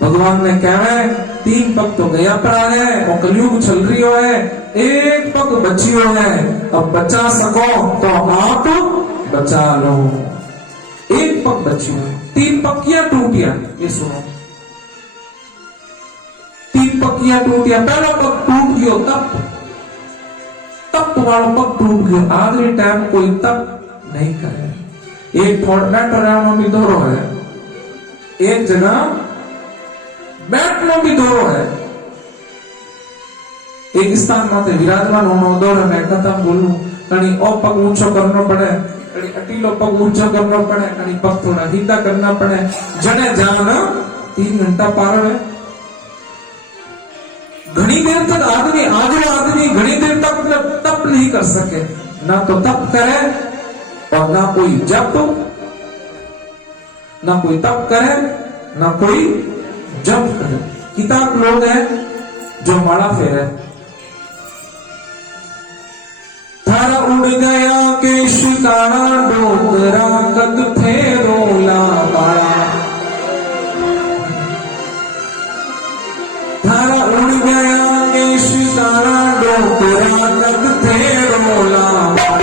भगवान ने कहे 3 पग तो गया पर आ गए, और कलयुग चल रही हो है, 1 पग बची हो है, अब बचा सको तो आप बचा लो। 1 पग बची हो, 3 पक्कियां टूटिया। ये सुनो, 3 पक्कियां टूटिया। पहला पग टूट गयो तप वाला पग टूट गयो। आखिरी टाइम कोई तप नहीं करे। एक बैठो भी दोरो है, एक जगह बैठना भी दोरो है, एक स्थान माते विराजमान होना दोरो। मैं कथा बोलूं कहीं ओ पग ऊंचो करना पड़े, कहीं अटीलो पग ऊंचो करना पड़े, कहीं पग थोड़ा सीधा करना पड़े। जने जाना 3 घंटा पार है। घनी देर तक आदमी घनी देर तक मतलब तप नहीं कर सके, ना तो तप करे और ना कोई जप, ना कोई तप करे ना कोई जंप करे। किताब लोग हैं जो माड़ा फेरे। थारा उड़ गया के शिकारा डोकरा कद थे रोला बाड़ा। थारा उड़ गया के शिकारा डोकरा कद थे रोला बाड़ा।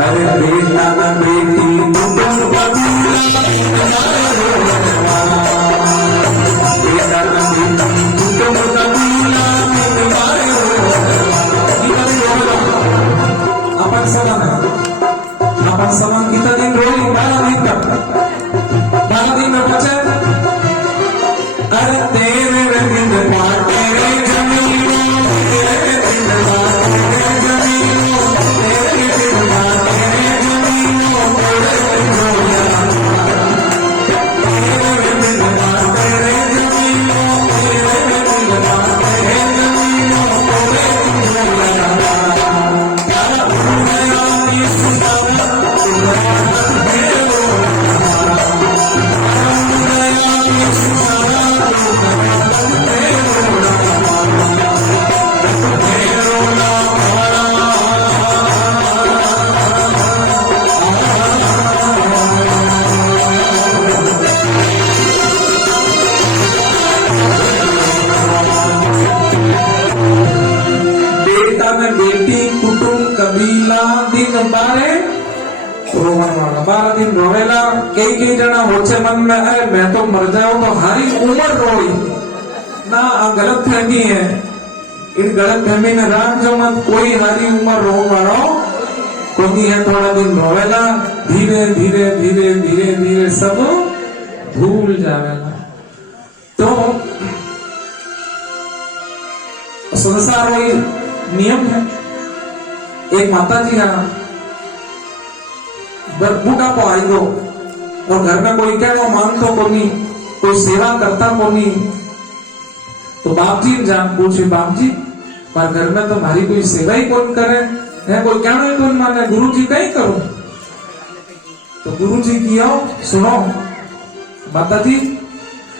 अरे बेटा न बेटी तुम बेटा न बेटी तुम अपन समान कितना दिन रोई? 12 दिन तक। 12 दिन में बचे। अरे तेरे दिन पाटे जमीनों, तेरे दिन पाटे जमीनों, तेरे दिन पाटे जमीनों, तेरे दिन पाटे जमीनों, तेरे दिन पाटे जमीनों, बेटी कुटुंब कबीला दिन बारे रोवन वाला। 12 दिन रोवेला। कई जना होचे मन में, अरे मैं तो मर जाऊं तो हारी उम्र रोई ना। गलत फहमी है। इन गलत फहमी में राम जो मत, कोई हारी उम्र रो वालो कोई है। थोड़ा दिन रोवेला, धीरे धीरे धीरे धीरे धीरे सब भूल जावेला। तो संसार वही नियम है। एक माता जी बुढ़ापो आई गो और घर में कोई क्या वो मानतो कोनी, कोई सेवा करता कोनी। तो बाप जी जान पूछे, बाप जी पर घर में तो हमारी कोई सेवा ही कौन करे है, कोई क्या नहीं कौन माने, गुरु जी कहीं करो। तो गुरु जी की आओ सुनो, माता जी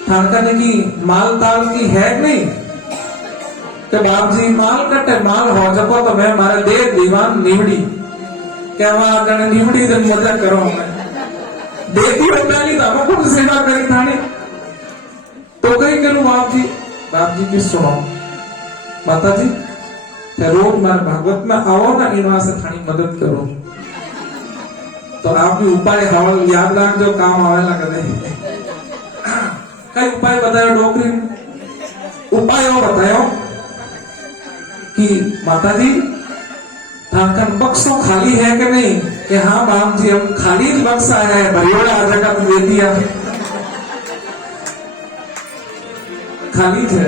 ठाकरने की माल ताल की है नहीं? कि बाप जी माल कटे, माल हो जको तो मैं मारे देख दीवान निवड़ी क्या वहां कने निवड़ी दिन मजा करो। मैं देखी पहली तो खुद सेवा करी थाने तो कहीं करूं बाप जी की सुनो माता जी रोज मारे भागवत में आओ ना, इन से थानी मदद करो। तो आप भी उपाय हवल याद रख जो काम आवेला कदे। कई उपाय बतायो डोकरी उपाय बतायो कि माता जी ठाकर बक्सों खाली है कि नहीं? कि हाँ बाप जी हम खाली बक्सा है, भरियोड़ा आ जगह तो दे दिया खाली थे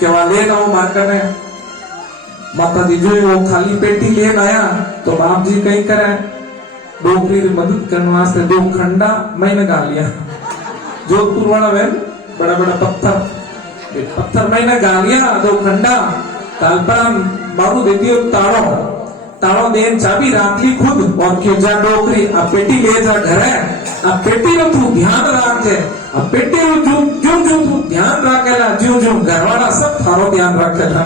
कि वहां ले ना वो मार्केट में। माता जी जो वो खाली पेटी लेन आया तो बाप जी कहीं करे डोकरी मदद करने वास्ते 2 खंडा मैंने गा लिया। जोधपुर वाला बहन बड़ा बड़ा पत्थर मैंने गा लिया 2 खंडा। तालपरा बारू देती हो ताड़ो देन चाबी राखली खुद और क्यों जा डोकरी आ पेटी ले जा घरे। आ पेटी नो तू ध्यान रखजे, आ पेटी नो जो तू ध्यान रखेला जो घरवाला सब थारो ध्यान रखेला,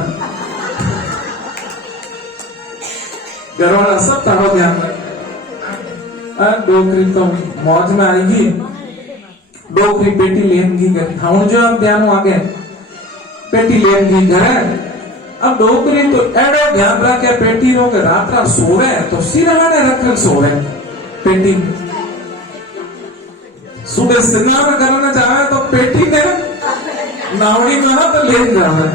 घरवाला सब थारो ध्यान रखे। डोकरी तो मौज में आएगी। डोकरी पेटी लेनगी घर हाँ जो अब ध्यान आगे पेटी लेनगी घरे। अब डोकरी तो एडो ध्यान रखे पेटी नो के रात सोवे तो सिरहाने रखल सोवे पेटी। सुबह स्नान करने जावे तो पेटी ने नावड़ी में तो ले जावे।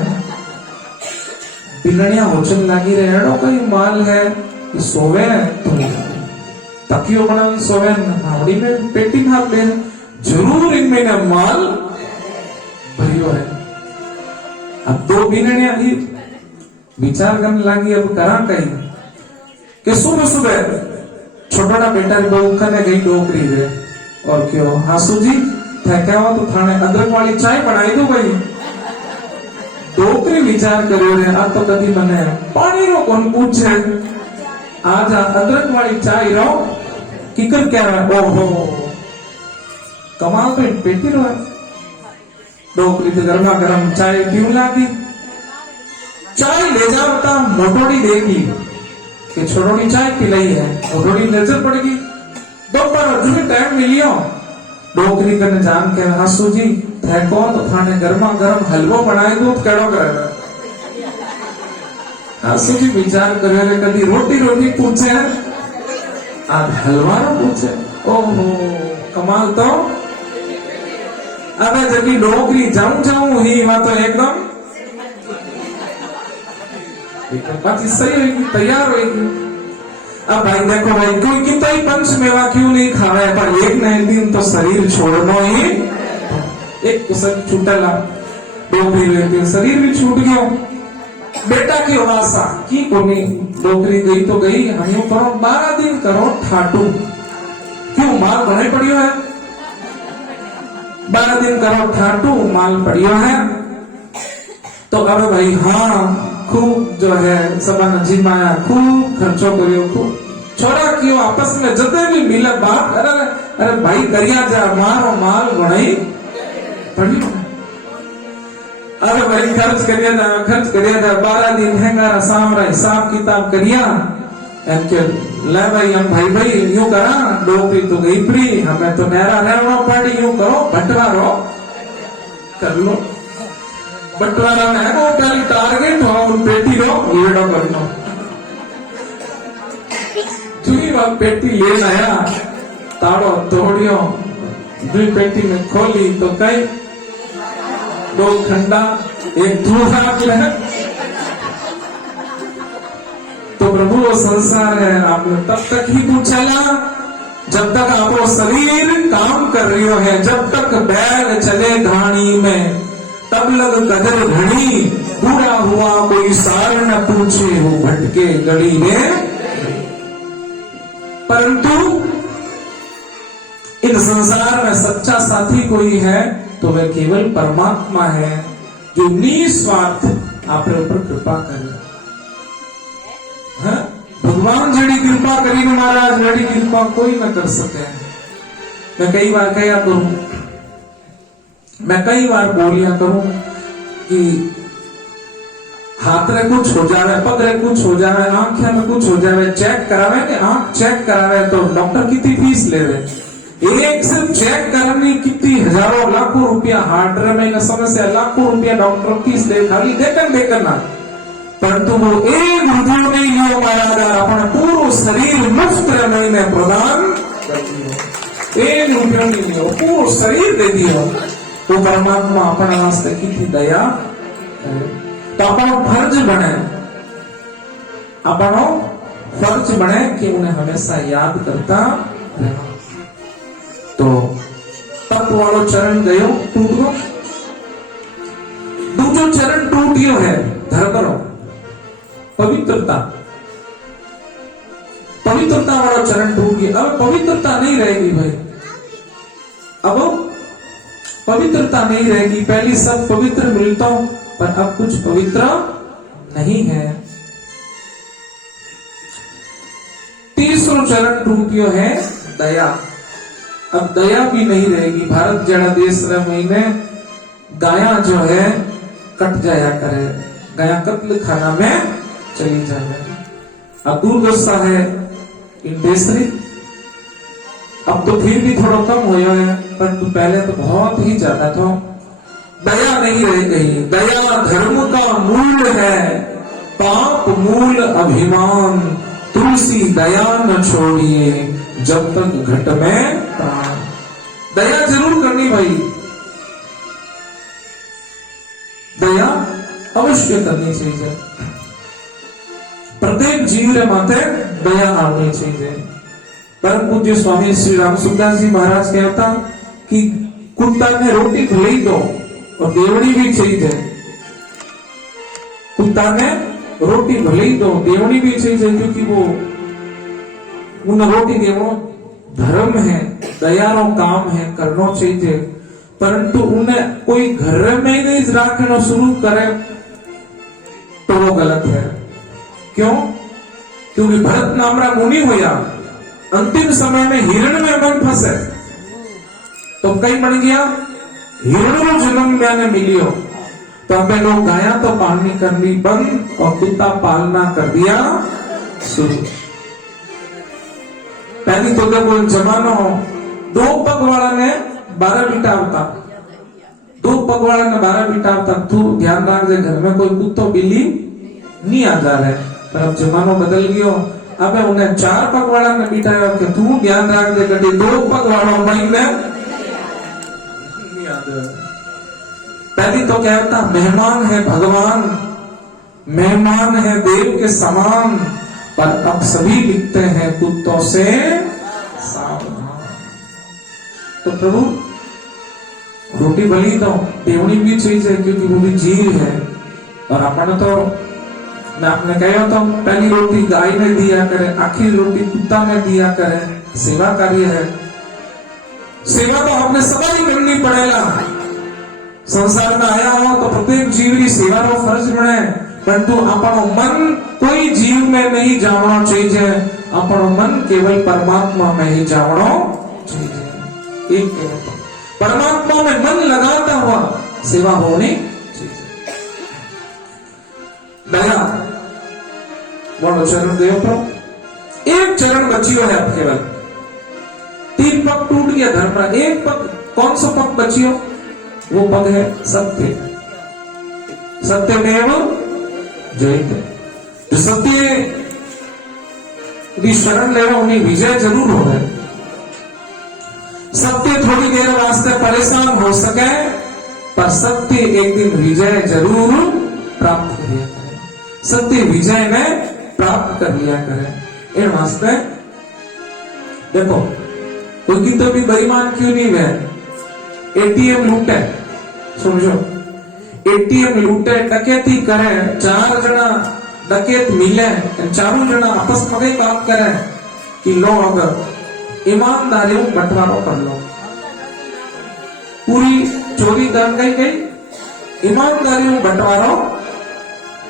बिलनिया होचन लागी रहे एडो कोई माल है कि सोवे तो तकियो बना सोवे नावड़ी में पेटी ना ले जरूर इनमें ना माल भरियो है। अब 2 बिलनिया ही विचार करने लगी अब करा कहीं कि सुबह सुबह छोटा बेटा बहू कने गई डोकरी रे और क्यों हासू जी थैक्या हो तो थाने अदरक वाली चाय बनाई दो भाई। डोकरी विचार करियो रे आ तो कदी मने पानी रो कौन पूछे आज अदरक वाली चाय रो किकर क्या रहा ओहो कमाल पे पेटी रो डोकरी से गर्मा गर्म चाय पीऊ लागी चाय ले जाता मोटोड़ी देगी कि छोड़ोड़ी चाय पिलाई है मोटोड़ी नजर पड़ेगी दोपहर अधूरी टाइम मिलियो डोकरी करने जान के हासू जी थे कौन तो थाने गर्मा गर्म हलवो बनाए दो केड़ो करे हासू जी विचार करे रे कदी रोटी रोटी पूछे आज हलवा रो पूछे ओहो कमाल तो अबे जबकि डोकरी जाऊं ही वहां तो एकदम बात सही होगी तैयार होगी। अब भाई देखो भाई कोई कितना ही पंच मेवा क्यों नहीं खा रहा है पर एक न एक दिन तो शरीर छोड़ना ही एक तो सब छूटला डोकरी लेते शरीर भी छूट गया बेटा की आशा की कोनी डोकरी गई तो गई हम यूं करो 12 दिन करो ठाटू क्यों माल बने पड़ियो है 12 दिन करो ठाटू माल पड़ियो है तो अब भाई हाँ खूब जो है सबन जिमाया खूब खर्चो करियो खूब छोरा क्यों आपस में जते भी मिले बात अरे भाई करिया जा मारो माल बनाई पड़ी अरे भाई खर्च करिया जा 12 दिन हैंगा सामरा हिसाब किताब करिया ले भाई हम भाई यूं करा डोकरी तो गई फ्री हमें तो नहरा रहना पड़ी यूं करो बंटवारो कर लो बंटवारा में वो पहले टारगेट हो और पेटी लो येड़ो कर लो चुनी बात पेटी ले आया ताड़ो तोड़ियो दुई पेटी में खोली तो कई 2 खंडा एक दूसरा है तो प्रभु वो संसार है आपने तब तक ही कुछ चला जब तक आपको शरीर काम कर रही है जब तक बैल चले घाणी में तब लग कदर घड़ी पूरा हुआ कोई सार न पूछे हो भटके गली में परंतु इन संसार में सच्चा साथी कोई है तो वह केवल परमात्मा है जो निस्वार्थ आपके ऊपर कृपा करे हाँ? भगवान जड़ी कृपा करी महाराज जड़ी कृपा कोई न कर सके। मैं कई बार कहा करूं मैं कई बार बोलिया करूं कि हाथ में कुछ हो जावे पग में कुछ हो जावे आंख में कुछ हो जावे चेक करावे कि आंख चेक करावे तो डॉक्टर कितनी फीस ले रहे एक सिर्फ चेक करने कितनी हजारों लाखों रुपया हार्ट में समय से लाखों रुपया डॉक्टर फीस ले खाली देकर ना परंतु वो एक रुपये नहीं लियो महाराज अपने पूरा शरीर मुफ्त में प्रदान एक रुपया नहीं लियो पूरा शरीर दे दियो वो परमात्मा अपने वास्ते कितनी दया तो अपनो फर्ज बने कि उन्हें हमेशा याद करता रहना। तो तप वालो चरण गयो टूट गयो दूसरो चरण टूट गयो है धर्म पवित्रता वाला चरण टूट गया अब पवित्रता नहीं रहेगी भाई अब पवित्रता नहीं रहेगी पहली सब पवित्र मिलता हूं पर अब कुछ पवित्र नहीं है। तीसरा चरण टूटियो है दया अब दया भी नहीं रहेगी भारत जड़ा देश महीने गाया जो है कट जाया करे गाया कत्ल खाना में चली जाए अब दुर्दशा है इंडेसरी अब तो फिर भी थोड़ा कम हो है परंतु पहले तो बहुत ही ज्यादा था दया नहीं रह गई दया धर्म का मूल है पाप मूल अभिमान तुलसी दया न छोड़िए जब तक घट में प्राण दया जरूर करनी भाई दया अवश्य करनी चाहिए प्रत्येक जीव रे माथे दया आनी चाहिए। परम पूज्य स्वामी श्री राम सुखदास जी महाराज कहता कि कुत्ता में रोटी खिलाई दो और देवड़ी भी चाहिए कुत्ता में रोटी भले ही दो देवड़ी भी चाहिए क्योंकि वो उन रोटी देवो धर्म है दयारो काम है, करना चाहिए, परंतु उन्हें कोई घर में नहीं रखना शुरू करे तो वो गलत है। क्यों? क्योंकि भरत नामरा मुनि होया, अंतिम समय में हिरण में मन फंसे तो कई बन गया हिरण को जन्म मैंने मिलियो, तो हमें लोग गाया तो पालनी करनी बंद और कुत्ता पालना कर दिया शुरू। पहली तो जब वो जमानो 2 पग वाला ने 12 बीटा होता, 2 पग वाला ने 12 बीटा होता, तू ध्यान रख जे घर में कोई कुत्तो बिल्ली नहीं आ जा रहे, पर अब जमानो बदल गयो, अब उन्हें 4 पग वाला ने बिठाया कि तू ध्यान रख जे कभी 2 पग वाला भाई ने नहीं आ जा। पहली तो क्या होता, मेहमान है भगवान, मेहमान है देव के समान, पर अब सभी लिखते हैं कुत्तों से सावधान। तो प्रभु रोटी भली तो देवनी भी चाहिए क्योंकि वो भी जीव है, और अपन तो मैं आपने कहा तो पहली रोटी गाय ने दिया करे, आखिरी रोटी कुत्ता ने दिया करे, सेवा कार्य है। सेवा तो हमने सभी करनी पड़ेगा। संसार में आया हो तो प्रत्येक जीव की सेवा रो फर्ज बने, परंतु अपनो मन कोई जीव में नहीं जावना चाहिए, अपनो मन केवल परमात्मा में ही जावना चाहिए। एक परमात्मा में मन लगाता हुआ सेवा होनी चाहिए। दया बोलो चरण देव प्रभु, एक चरण बचियो है अब केवल, 3 पग टूट गया धर्म का, एक पग, कौन सा पग बचियो? वो पग है सत्य, सत्यमेव जयते। जो सत्य की शरण ले रहा उन्हें विजय जरूर हो गए। सत्य थोड़ी देर वास्ते परेशान हो सके, पर सत्य एक दिन विजय जरूर प्राप्त कर लिया करे, सत्य विजय में प्राप्त कर लिया करे। इन वास्ते देखो कोई की तो भी बेईमान क्यों नहीं है, एटीएम लूटे, समझो एटीएम लूटे, डकैती करे, 4 जना डकैत मिले, 4 जना आपस में बात करे कि लो अगर ईमानदारी बंटवारा कर लो, पूरी चोरी दन गई, ईमानदारी बंटवारा,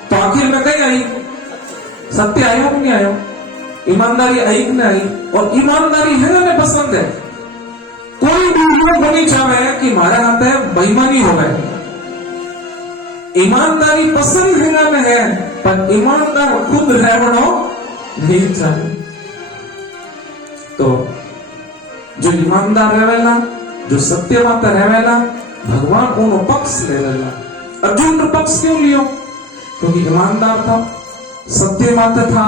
तो आखिर में कहीं आई, सत्य आयो कि नहीं आयो, ईमानदारी आई कि नहीं आई, और ईमानदारी है ना पसंद है। कोई भी लोग होनी चाहे कि हमारे हाथ है बेईमानी हो गए, ईमानदारी पसंद है, पर ईमानदार खुद रहना नहीं चाहिए। तो जो ईमानदार रहेला, जो सत्य माता रहेला, भगवान उन पक्ष ले लेला। अर्जुन ने पक्ष क्यों लियो? क्योंकि ईमानदार था, सत्य माता था,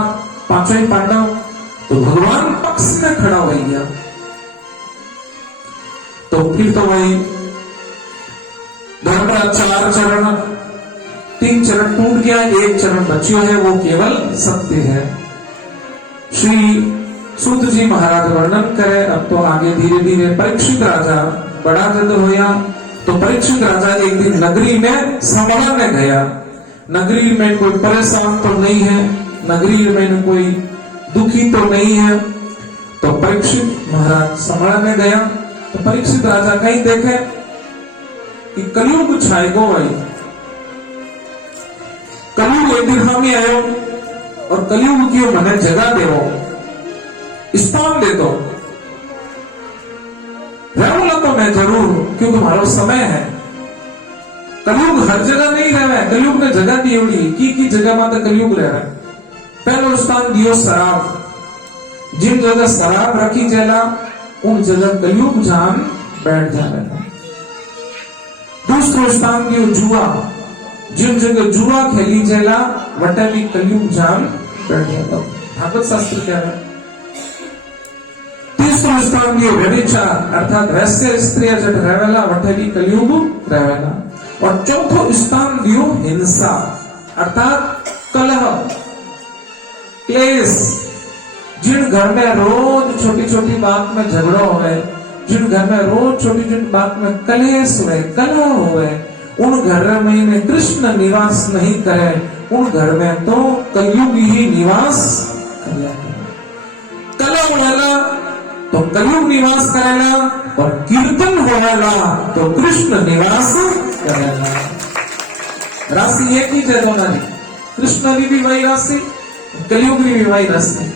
5 ही पांडव, तो भगवान पक्ष में खड़ा हो गया। तो फिर तो वही धर्म का 4 चरण, 3 चरण टूट गया, 1 चरण बच्चियों है, वो केवल सत्य है। श्री सूत जी महाराज वर्णन करे। अब तो आगे धीरे धीरे परीक्षित राजा बड़ा जद होया, तो परीक्षित राजा एक दिन नगरी में संभालने गया। नगरी में कोई परेशान तो नहीं है, नगरी में कोई दुखी तो नहीं है, तो परीक्षित महाराज संभालने गया। तो परीक्षित राजा कहीं देखे कि कलयुग छाएगो भाई, कलयुग एक दिन हम ही आयो, और कलयुग की मैंने जगह देवो, स्थान दे दो, रहूंगा तो मैं जरूर, क्योंकि हमारा समय है। कलयुग हर जगह नहीं रह रहा है, कलयुग ने जगह दी होगी की जगह में तो कलयुग रह रहा है। पहला स्थान दियो शराब, जिन जगह शराब रखी जाला उन जगह कलयुग जान बैठ जाएगा। दूसरा स्थान दियो जुआ, जिन जगह जुआ खेली जाला वटे भी कलयुग जान बैठ जाएगा। भागवत शास्त्र क्या है? तीसरा स्थान दियो व्यभिचार, अर्थात वैश्य स्त्री जट रहेला वटे भी कलयुग रहेला। और चौथो स्थान दियो हिंसा, अर्थात कलह क्लेश, जिन घर में रोज छोटी छोटी बात में झगड़ा होवे, जिन घर में रोज छोटी छोटी बात में कलेश हुए, कलह हुए, उन घर में कृष्ण निवास नहीं करे, उन घर में तो कलयुग ही निवास करे। कलह वाला तो कलयुग निवास करेला और कीर्तन होवेला तो कृष्ण निवास करेला। राशि एक ही है दोनों की, कृष्ण की भी वही राशि, कलयुग की भी वही राशि।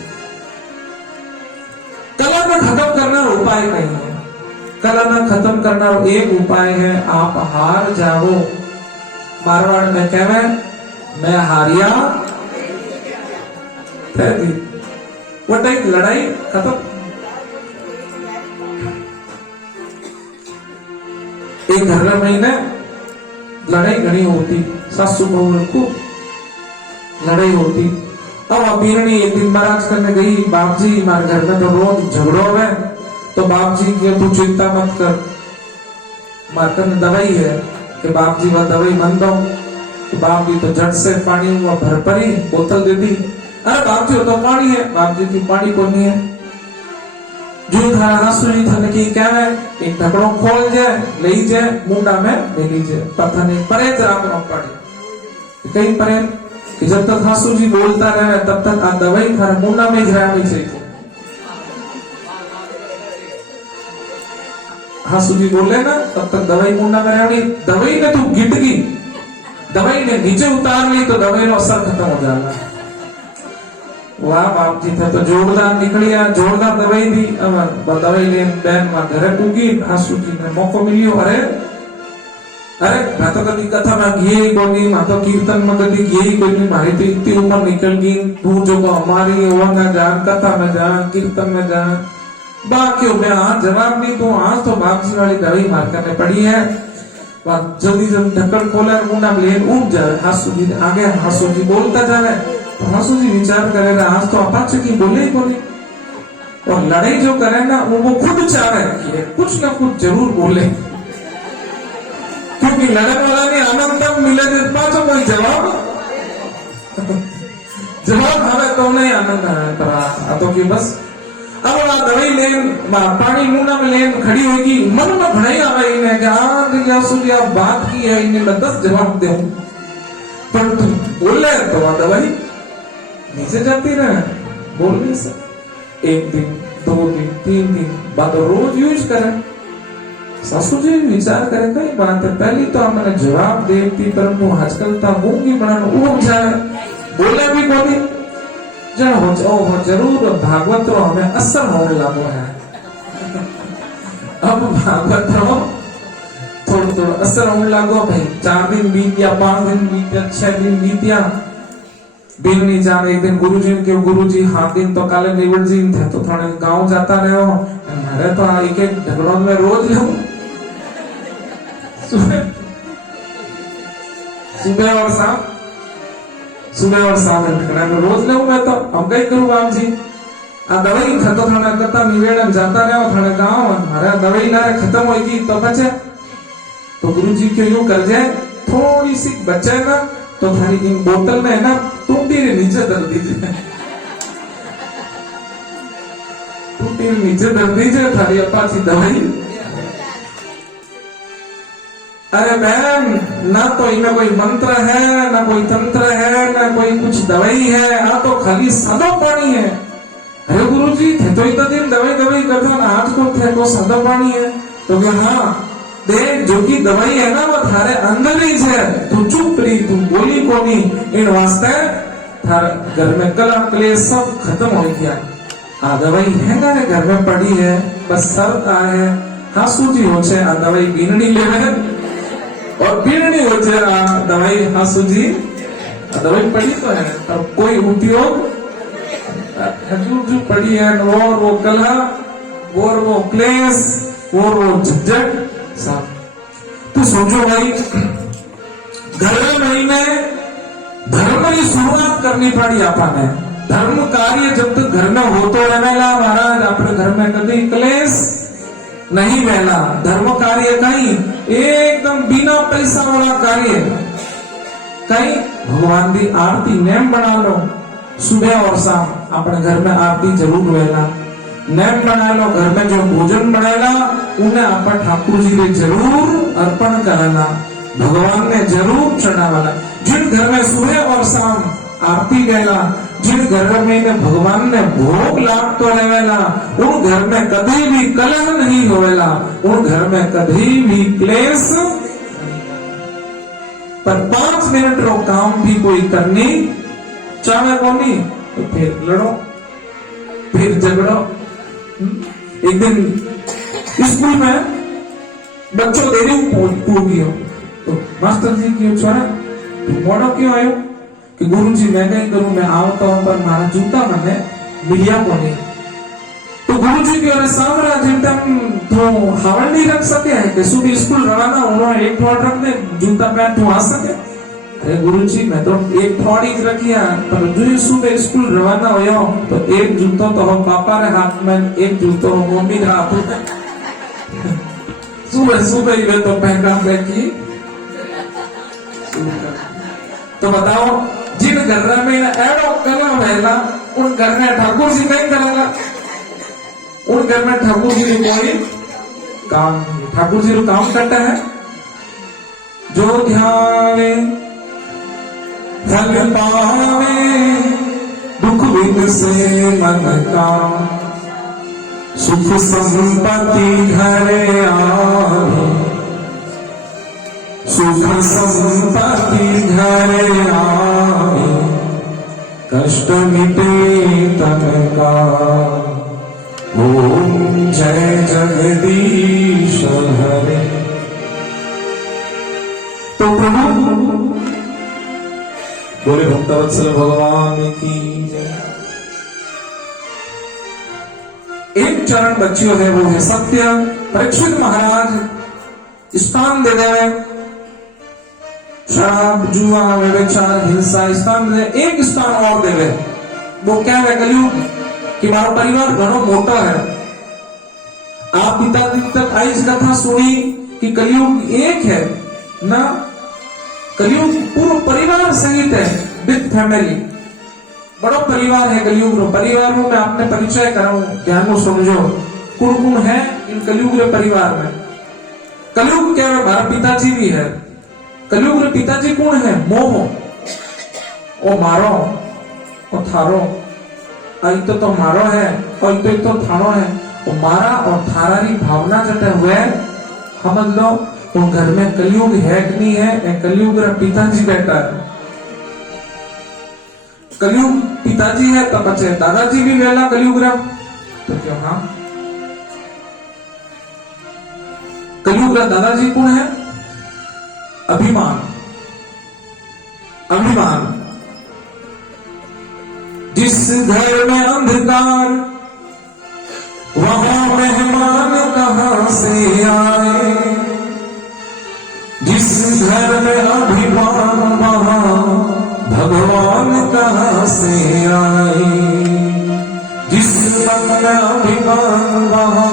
कला में खत्म करना उपाय नहीं है, कला में खत्म करना एक उपाय है, आप हार जाओ। मारवाड़ में कहवे मैं हारिया वो टाइप लड़ाई खत्म। एक घर में लड़ाई घनी होती, सासू बहू को लड़ाई होती। अब अबीरणी एक दिन महाराज करने गई, बाप जी हमारे घर में तो रोज झगड़ो है, तो बाप जी की तू चिंता मत कर, मारकर में दवाई है कि बाप जी वह दवाई मन दो। तो बाप जी तो झट से पानी हुआ भर परी बोतल दे दी। अरे बाप जी तो पानी है, बाप जी की पानी को नहीं है। जो था आंसू जी था कि क्या है, एक ढकड़ो खोल जाए ले जाए मुंडा में ले लीजिए, पता नहीं परे रात में पड़ी कहीं परे कि जब तक आंसू जी बोलता रहे तब तक आ दवाई थारे मुंडा में ही रहनी चाहिए। आंसू जी बोले ना तब तक दवाई मुंडा में रहनी, दवाई ने तू गिट गई, दवाई ने नीचे उतार ली तो दवाई नो असर खत्म हो जाएगा। वाह बाप जी थे तो जोरदार निकलिया, जोरदार दवाई दी। अब दवाई ले बहन मां घरे पूगी, आंसू जी ने मौको मिलियो। अरे अरे मैं तो कभी कथा में गई ही कोनी, मैं तो कीर्तन में कभी गई ही कोनी, मारी तो इतनी उम्र निकल गई, तू जो हमारी होगा जान, कथा में जान, कीर्तन में जान, बाकी मैं आज जवाब दी तो आज तो बाप जी वाली दवाई मार करने पड़ी है। जल्दी जल्दी ढक्कन खोले मुंडा में ले उठ जाए। आंसू जी आगे आंसू जी बोलता जाए, आंसू जी विचार करेगा आज तो अपाच की बोले ही बोले, और लड़ाई जो करे ना वो खुद चाहे कि कुछ ना कुछ जरूर बोले, क्योंकि लड़ने वाला ने आनंद तब मिले पाचो कोई जवाब जवाब हमें तो नहीं आनंद है तो कि बस अब दवाई लेन पानी मुंह में लेन खड़ी होगी, मन में घड़ाई आवे इन्हें कि आंसू जी आप बात की है, इन्हें मैं 10 जवाब दूं, पर तुम बोले तो दवाई नीचे जाती रहे, बोल नहीं सकते। 1 दिन 2 दिन 3 दिन बाद रोज यूज करें। सासू जी विचार करें कई बात है, पहली तो हमने जवाब देती पर वो आजकल ता गूंगी बनाना उग जाए, बोले भी कोनी जन हो जरूर भागवत रो हमें असर होने लगो है। अब भागवत रो थोड़ा थोड़ा असर होने लगो भाई, 4 दिन बीत गया, 5 दिन बीत गया, 6 दिन बीत गया, बिन नहीं जान। एक दिन गुरुजी के गुरुजी हाँ दिन तो काले निवड़ जी थे तो थोड़े गांव जाता रहे हो, अरे तो एक एक झगड़ों में रोज लूं सुबह और शाम, सुबह और शाम झगड़ा में रोज लूं मैं तो। अब कई करूं बाप जी आ दवाई खत्म थाने करता निवेड़न जाता रहे थाने गांव, हमारा दवाई ना खत्म होगी तो बचे, तो गुरुजी के यूं कर जाए थोड़ी सी बचे ना तो थारी इन बोतल में है ना टूटी रे नीचे धर दीजिए, टूटी रे नीचे धर दीजिए थारी अपाची दवाई। अरे बहन ना तो इनमें कोई मंत्र है, ना कोई तंत्र है, ना कोई कुछ दवाई है, आ तो खाली सादो पानी है। अरे गुरुजी थे तो इतना दिन दवाई दवाई करता ना, आज को थे तो सादो पानी है, तो क्या हाँ देख जो की दवाई है ना वो थारे अंदर ही है, तू चुप रही, तू बोली कोनी, इन वास्ते थारे घर में कला क्लेश सब खत्म हो गया। आ दवाई है ना घर में पड़ी है, बस शर्त आ है हासू जी हो छे आ दवाई बीननी लेवे और बीननी हो छे आ दवाई हासू जी दवाई पड़ी तो है, अब कोई उपयोग हजूर जो पड़ी है वो कला और वो क्लेश और वो झंझट सब। तो समझो भाई घर में धर्म की शुरुआत करनी पड़ी आपने। धर्म कार्य जब तक घर में हो तो रहेला महाराज, अपने घर में कभी क्लेश नहीं रहना। धर्म कार्य कहीं एकदम बिना पैसा वाला कार्य, कहीं भगवान की आरती नेम बना लो, सुबह और शाम अपने घर में आरती जरूर रहना, नेम बना लो, घर में जो भोजन बनाएला उन्हें आप ठाकुर जी ने जरूर अर्पण कराना, भगवान ने जरूर चढ़ावाना। जिन घर में सुबह और शाम आरती गएला, जिन घर में ने भगवान ने भोग लागतो रहेला, उन घर में कभी भी कलह नहीं होवेला, उन घर में कभी भी क्लेश। पर 5 मिनट रो काम भी कोई करनी चाहे कोनी तो फिर लड़ो, फिर झगड़ो। एक दिन स्कूल में बच्चों देरी पूछियो तो मास्टर जी क्यों छोरा तू मोड़ो क्यों आयो? कि गुरुजी मैं कहीं करूं, मैं आवता हूं पर मारा जूता मैंने मिलिया को नहीं। तो गुरुजी के सामने जिन तो हावड़ नहीं रख सके है कि सुबह स्कूल रवाना उन्होंने एक ठोड़ रख दे जूता पैंट तू आ सके। अरे गुरुजी मैं तो एक ठोड़ ही रखिया, पर जो सुबह स्कूल रवाना होयो तो एक जूतो तो हम पापा रे हाथ में, एक जूतो हम मम्मी रे हाथ में। सुबह सुबह ही वे तो पहना की। तो बताओ जिन घर में एड़ो कला रहेला उन घर में ठाकुर जी नहीं करेगा, उन घर में ठाकुर जी कोई काम, ठाकुर जी काम करता है जो ध्यावे फल पावे, दुख बिन से मन का सुख संपत्ति घरे आवे, सुख संपत्ति घरे आवे, कष्ट मिटे तन का। ओम जय जगदीश हरे। तो प्रभु बोले भक्तवत्सल भगवान की जय। एक चरण बच्चियों है वो है सत्य। परीक्षित महाराज स्थान दे दे, शराब जुआ व्यभिचार हिंसा स्थान दे, एक स्थान और देवे। वो क्या है? कलयुग कि मारो परिवार घणो मोटा है। आप पिताजी तक आई इस कथा सुनी कि कलयुग एक है ना, कलयुग पूरा परिवार सहित है, बिग फैमिली, बड़ो परिवार है कलयुग रो। परिवार में मैं आपने परिचय कराऊं, ध्यान को समझो कौन कौन है इन कलयुग रे परिवार में। कलयुग क्या है? हमारा पिताजी भी है। कलयुग रे पिताजी कौन है? मोह, ओ मारो ओ थारो, आई तो मारो है और तो थारो है। ओ मारा और थारारी भावना जटे हुए समझ लो उन घर में कलयुग है कि नहीं है। कलयुग रे पिताजी बैठा है, कलयुग पिताजी है तो पचे दादाजी भी वेला कलयुग रा तो क्यों? हाँ, कलयुग रा दादाजी कौन है? अभिमान, अभिमान। जिस घर में अंधकार वहां मेहमान कहां से आए, जिस घर में अभिमान वहां भगवान कहां से आए, जिस मन में अभिमान वहां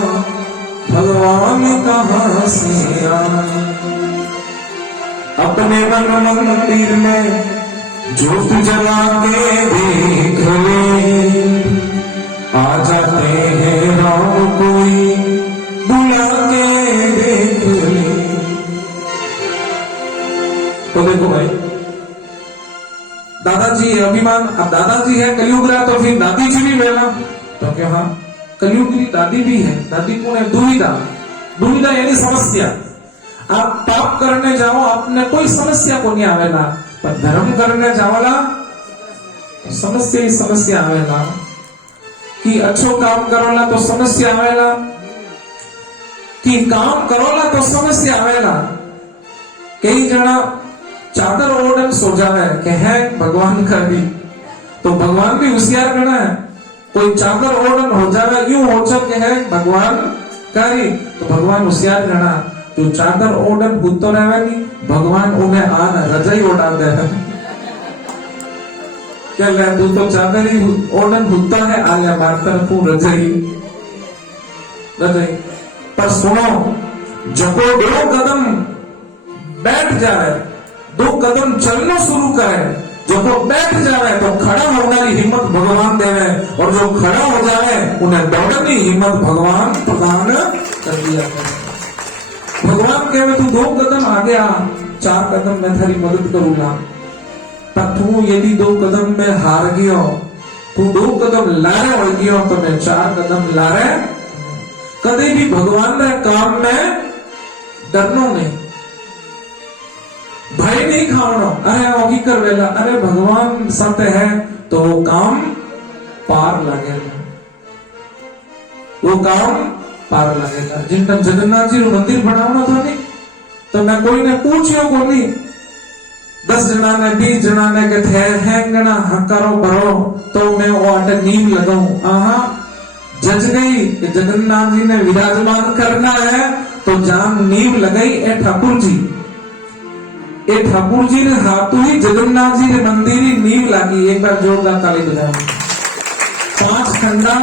भगवान कहां से आए। अपने मन मंदिर में जोत जला के देख ले, आ जाते हैं राम कोई बुला के देख ले। तो देखो भाई, दादाजी है अभिमान, अब दादाजी है कलयुग रहा तो फिर दादी जी भी वेला तो क्या? हाँ, कलयुग की दादी भी है। दादी कौन है? दुविधा, दुविधा यानी समस्या। आप पाप करने जाओ आपने कोई समस्या को नहीं आवेला, पर धर्म करने जाओला समस्या ही समस्या आवेला। कि अच्छो काम करोला तो समस्या आवेला, कि काम करोला तो समस्या आवेला। कई जना चादर ओढ़न सो जावे के है भगवान का भी, तो भगवान भी होशियार करना है। कोई चादर ओढ़न हो जावे यूं हो के है भगवान कारी, तो भगवान होशियार करना। जो चादर ओढ़न भूतो रहे नहीं, भगवान उन्हें आन रजाई ओढ़ा दे। क्या ले तू तो चादर ही ओढ़न भूता है, आया मारता तू रजाई रजाई। पर सुनो, जब 2 कदम बैठ जाए, 2 कदम चलना शुरू करे, जब वो बैठ जाए तो खड़ा होने की हिम्मत भगवान देवे, और जो खड़ा हो जाए उन्हें दौड़ने की हिम्मत भगवान प्रदान कर दिया। भगवान कहे तू 2 कदम आगे आ, 4 कदम मैं तेरी मदद करूंगा। पर तू यदि 2 कदम में हार गयो, तू 2 कदम लारे हो गयो तो मैं 4 कदम लारे। कभी भी भगवान रे काम में डरनो नहीं, भय नहीं खावनो। अरे ओकी कर वेला, अरे भगवान सत्य है तो वो काम पार लगेगा, वो काम पार लगेगा। जिन टाइम जगन्नाथ जी मंदिर बनावना था नहीं तो मैं कोई ने पूछियो को नहीं, 10 जना ने 20 जना ने के थे हैंगना हकारो भरो तो मैं वो आटे नीम लगाऊं। आहा जज गई कि जगन्नाथ जी ने विराजमान करना है तो जान नीम लगाई। ए ठाकुर जी, ए ठाकुर जी ने हाथों ही जगन्नाथ जी ने मंदिर ही नीम लागी। एक बार जोरदार ताली बजाओ। 5 खंडा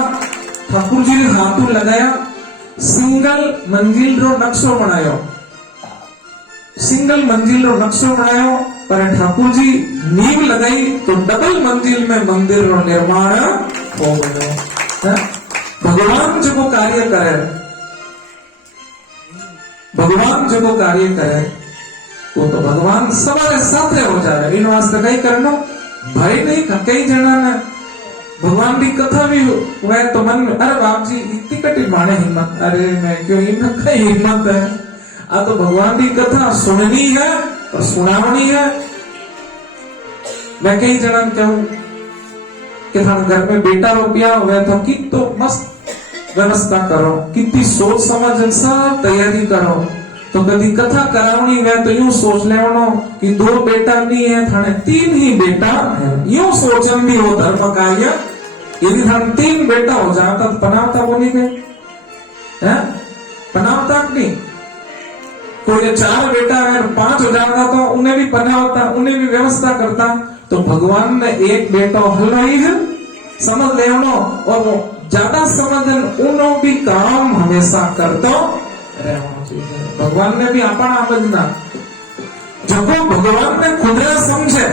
ठाकुर जी ने हाथों लगाया, सिंगल मंजिल रो नक्शो बनायो, सिंगल मंजिल रो नक्शो बनायो। पर ठाकुर जी नींव लगाई तो डबल मंजिल में मंदिर रो निर्माण हो गयो। भगवान जब कार्य करे, भगवान जब कार्य करे वो तो भगवान सवारे साथ हो जाए। इन वास्ते कई करनो भय नहीं। कई जना ने भगवान की कथा भी हुए तो मन में अरे बाप जी इतनी कटी माने हिम्मत, अरे मैं क्यों हिम्मत, कई हिम्मत है। आ तो भगवान की कथा सुननी है और सुनावनी है। मैं कई जना कहूं कि थाने घर में बेटा रुपया हुए तो कि तो मस्त व्यवस्था करो, कितनी सोच समझ सब तैयारी करो। तो कभी कथा करावनी है तो यूं सोच लेवनो कि 2 बेटा नहीं है, थाने 3 ही बेटा है। यूं सोचन भी हो धर्म कार्य। यदि थाने 3 बेटा हो जाता तो बनावता वो नहीं गए है, बनावता नहीं। कोई 4 बेटा है 5 हो जाता तो उन्हें भी बनावता, उन्हें भी व्यवस्था करता। तो भगवान ने 1 बेटा हलवाई है समझ लेवनो और वो ज्यादा समझन उनो भी काम हमेशा करतो रहना चाहिए। भगवान ने भी अपना समझना, जब भगवान ने खुद समझे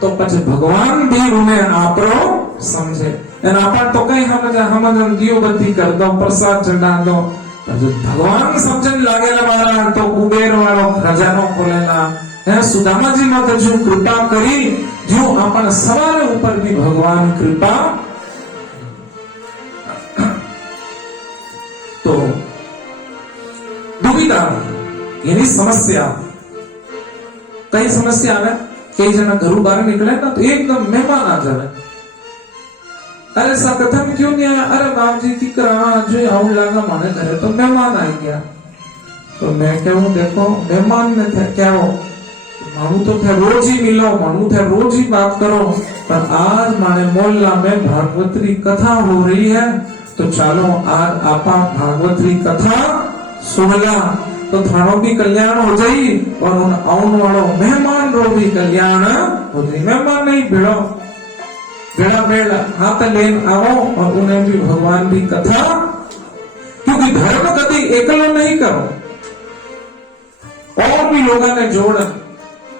तो પછી भगवान भी उन्हें आपरो समझे। एना अपन तो कई हमजन दियोबत्ती कर दो, प्रसाद चढ़ा दो, भगवान समझन लागेला वाला तो कुबेर वालो खजानो खोलेला है। सुदामा जी माते जो कृपा करी, जो अपन सवारे ऊपर भी भगवान कृपा। तो दुविधा यानी समस्या, कई समस्या आवे। कई जना घरों बाहर निकले ना तो एकदम मेहमान आ जावे। अरे सा कथा में क्यों नहीं आया, अरे बाप जी की करा जो आउं लागा माने घरे तो मेहमान आ गया। तो मैं कहूं देखो मेहमान ने थे क्या हो, मानू तो थे रोज ही मिलो, मानू थे रोज ही बात करो, पर आज माने मोहल्ला में भागवतरी कथा हो रही है तो चलो आज आपा भागवतरी कथा सुनला तो थानो भी कल्याण हो जाई और उन आउन वालों मेहमान रो भी कल्याण हो जाई। मेहमान नहीं भिड़ो, बेड़ा बेड़ा हाथ लेन आओ और उन्हें भी भगवान की कथा। क्योंकि धर्म कभी एकलो नहीं करो, और भी लोगों ने जोड़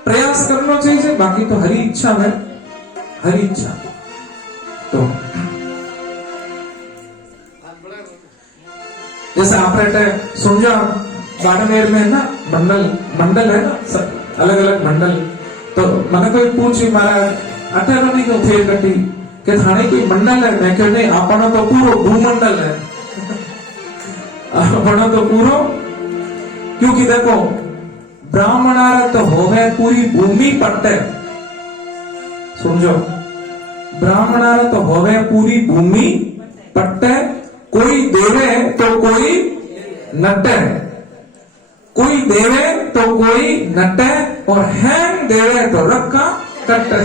प्रयास करना चाहिए। बाकी तो हरी इच्छा है, हरी इच्छा। तो जैसे आपने समझा बाड़मेर में ना मंडल है ना, अलग अलग मंडल। तो मैंने कोई पूछी मारा अठारह नहीं क्यों फेर कटी के थाने कोई मंडल है। मैं कहते नहीं अपना तो पूरा भूमंडल है, अपना तो पूरा। क्योंकि देखो ब्राह्मणारा तो होवे पूरी भूमि पट्टे, समझो ब्राह्मणारा तो होवे पूरी भूमि पट्टे। कोई देवे तो कोई नटे, कोई देवे तो कोई नटे, और हैंग देवे तो रक्का कट्टे।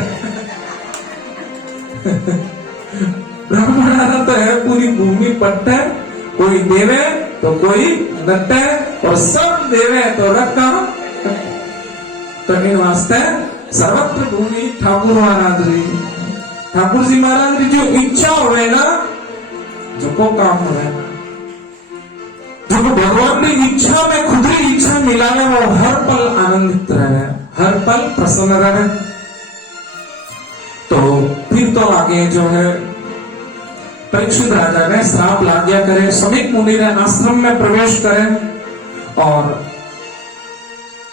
ब्राह्मणारा तो है पूरी भूमि पट्टे, कोई देवे तो कोई नटे, और सब देवे तो रक्का। तो इन वास्ते सर्वत्र भूमि ठाकुर महाराज जी, ठाकुर जी महाराज की जो इच्छा होगा जो को काम होगा, जो भगवान की इच्छा में खुद ही इच्छा मिलावे वो हर पल आनंदित रहे, हर पल प्रसन्न रहे। तो फिर तो आगे जो है परीक्षित राजा ने श्राप लाग्या करे, समीक मुनि ने आश्रम में प्रवेश करे और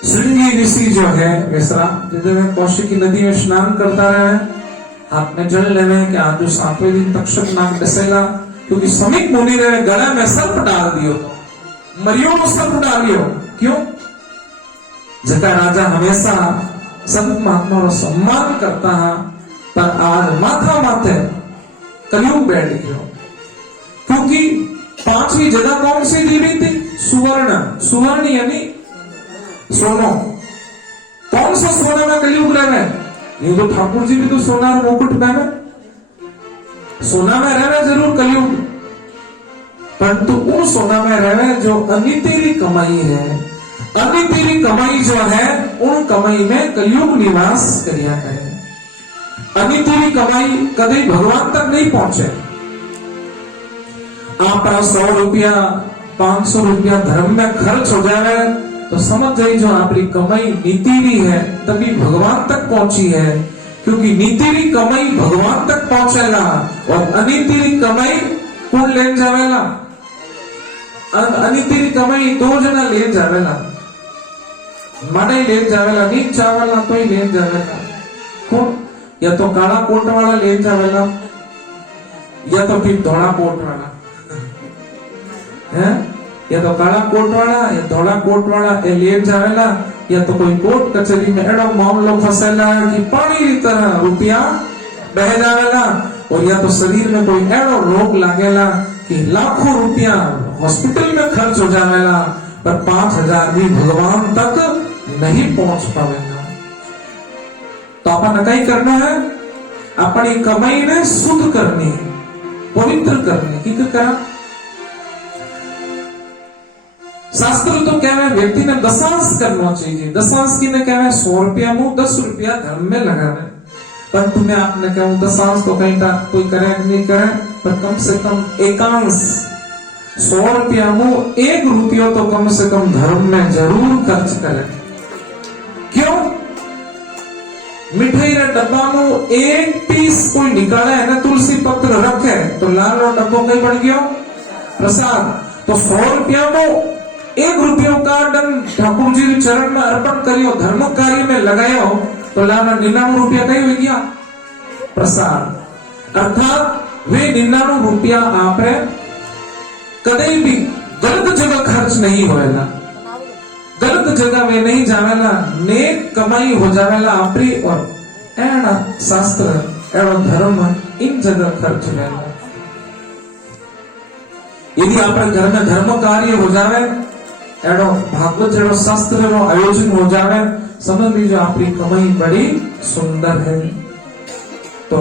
श्रृंगी ऋषि जो है विश्राम में कौशिक की नदी में स्नान करता रहे, हाथ में जल लेवे कि आज जो 7वें दिन तक्षक नाग डसेला, क्योंकि समीप मुनि ने गले में सर्प डाल दियो, मरियो को सर्प डालियो। क्यों? जका राजा हमेशा संत महात्मा रो सम्मान करता है, पर आज माथा माथे कलयुग बैठ गयो। क्योंकि 5वीं जगह कौन सी दी गई थी? सुवर्ण। सुवर्ण यानी सोनो। कौन सा सोना में कलयुग रहे? ये तो ठाकुर जी भी तो सोना मुकुट पहने, सोना में रहे जरूर कलयुग, परंतु उन सोना में रहे जो अनितेरी कमाई है। अनितेरी कमाई जो है, उन कमाई में कलयुग निवास करिया करे। अनितेरी कमाई कभी भगवान तक नहीं पहुंचे। आप 100 रुपया 500 रुपया धर्म में खर्च हो जाए तो समझ जाइए जो आपकी कमाई नीतिरी है तभी भगवान तक पहुंची है, क्योंकि नीतिरी कमाई भगवान तक पहुंचेगा और अनितिरी कमाई कौन ले जावेला? अनितिरी कमाई 2 जना ले जावेला, माने ले जावेला, नहीं चावला तो ही ले जावेला। कौन? या तो काला कोट वाला ले जावेला या तो फिर धोला कोट वाला है, या तो काला कोट वाला या धोला कोट वाला ए ले जावेला, या तो कोई कोर्ट कचहरी में एडो मामलो फसेला कि पानी की तरह रुपया बह जावेला, और या तो शरीर में कोई एडो रोग लागेला कि लाखों रुपया हॉस्पिटल में खर्च हो जावेला, पर 5000 भी भगवान तक नहीं पहुंच पावेगा। तो अपन कई करना है, अपनी कमाई ने शुद्ध करनी, पवित्र करनी। की करा? शास्त्र तो कहवे व्यक्ति ने दशांश करना चाहिए। दशांश की ने कहवे 100 रुपया मुंह 10 रुपया धर्म में लगावे, पर तुम्हें आपने कहूं दशांश तो कहीं कोई करे नहीं करे, पर कम से कम एकांश 100 रुपया मुंह 1 रुपया तो कम से कम धर्म में जरूर खर्च करे। क्यों? मिठाई रे डब्बा में 1 पीस कोई निकाले है ना, तुलसी पत्र रखे तो लाल डब्बो कहीं बन गयो प्रसाद। तो 100 रुपया में 1 रुपया का दंड ठाकुर जी के चरण में अर्पण करियो, धर्म कार्य में लगायो, तो लाना 99 रुपया कहीं हो गया प्रसाद। अर्थात वे 99 रुपया आप कदे भी गलत जगह खर्च नहीं होएला, गलत जगह में नहीं जावेला, नेक कमाई हो जावेला आपरी। और एड़ा शास्त्र एड़ा धर्म इन जगह खर्च होएला। यदि आप घर में धर्म कार्य हो जावे, एडो भागवत जेडो शास्त्र रो आयोजन हो जावे, समझ लीजिए आपकी कमाई बड़ी सुंदर है। तो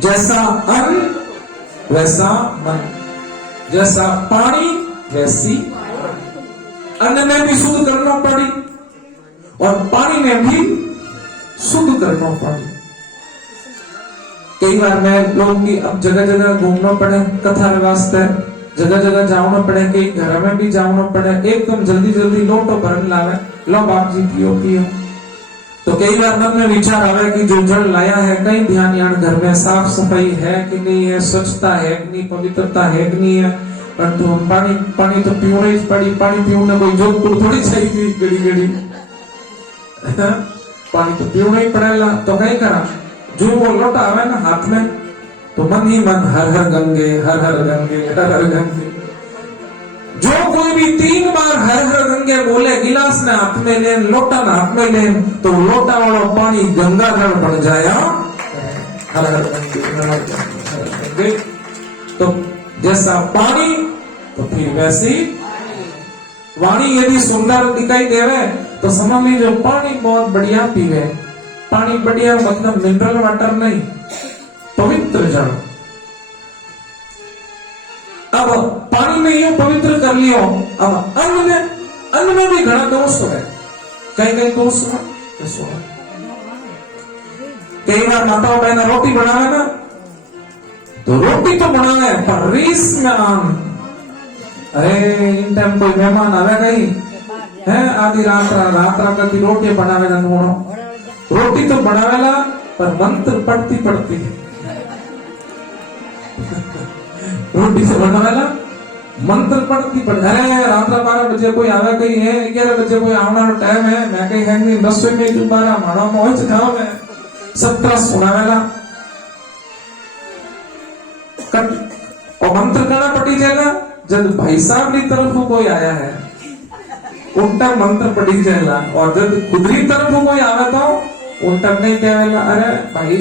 जैसा अन्न वैसा मन, जैसा पानी वैसी अन्न में भी शुद्ध करना पड़ी और पानी में भी शुद्ध करना पड़ी। कई बार मैं लोग की अब जगह जगह घूमना पड़े कथा वास्ते, जगह जगह जाना पड़े, कई घर में भी जाना पड़े, एकदम जल्दी जल्दी लोटो भरन लावे, लो बाप जी पियो पियो। तो कई बार मन में विचार आवे कि जो जल लाया है कहीं ध्यान यान घर में साफ सफाई है कि नहीं है, स्वच्छता है कि नहीं, पवित्रता है कि नहीं है। परंतु पानी पानी तो पीना ही पड़ी, पानी पीने कोई जोधपुर थोड़ी चाहिए गड़ी गड़ी पानी तो पीना ही पड़ेगा। तो कहीं करा जो वो लोटा आवे ना हाथ में, तो मन ही मन हर हर गंगे हर हर गंगे हर हर गंगे। जो कोई भी 3 बार हर हर गंगे बोले, गिलास ने हाथ में ले, लोटा ने हाथ में ले, तो लोटा वाला पानी गंगा जल बन जाया। हर हर गंगे हर हर गंगे। तो जैसा पानी तो फिर वैसी वाणी यदि सुंदर दिखाई देवे तो समझ लीजिए पानी बहुत बढ़िया पीवे। पानी बढ़िया मतलब मिनरल वाटर नहीं, पवित्र जल। अब पानी में यूं पवित्र कर लियो, अब अन्न में भी घना दोष है, कई कई दोष है। कई बार माताओं बहन रोटी बनावे ना, तो रोटी तो बनावे पर रीस में आम, अरे इन टाइम कोई मेहमान आवे नहीं है, आधी रात रात की रोटी बनावे ना, रोटी तो बनावेला पर मंत्र पढ़ती रोटी से बनावेला मंत्र पढ़ती पढ़ अरे रात 12 बजे कोई आवे कहीं है 11 बजे कोई आना टाइम है मैं कहीं है नहीं रसोई में दोबारा मानो मोच खाओ मैं सत्र सुनावेला और मंत्र करना पड़ी जाएगा जब भाई साहब की तरफ कोई आया है उल्टा मंत्र पड़ी जाएगा और जब खुदरी तरफ कोई आवे तो उल्टा नहीं कहेगा अरे भाई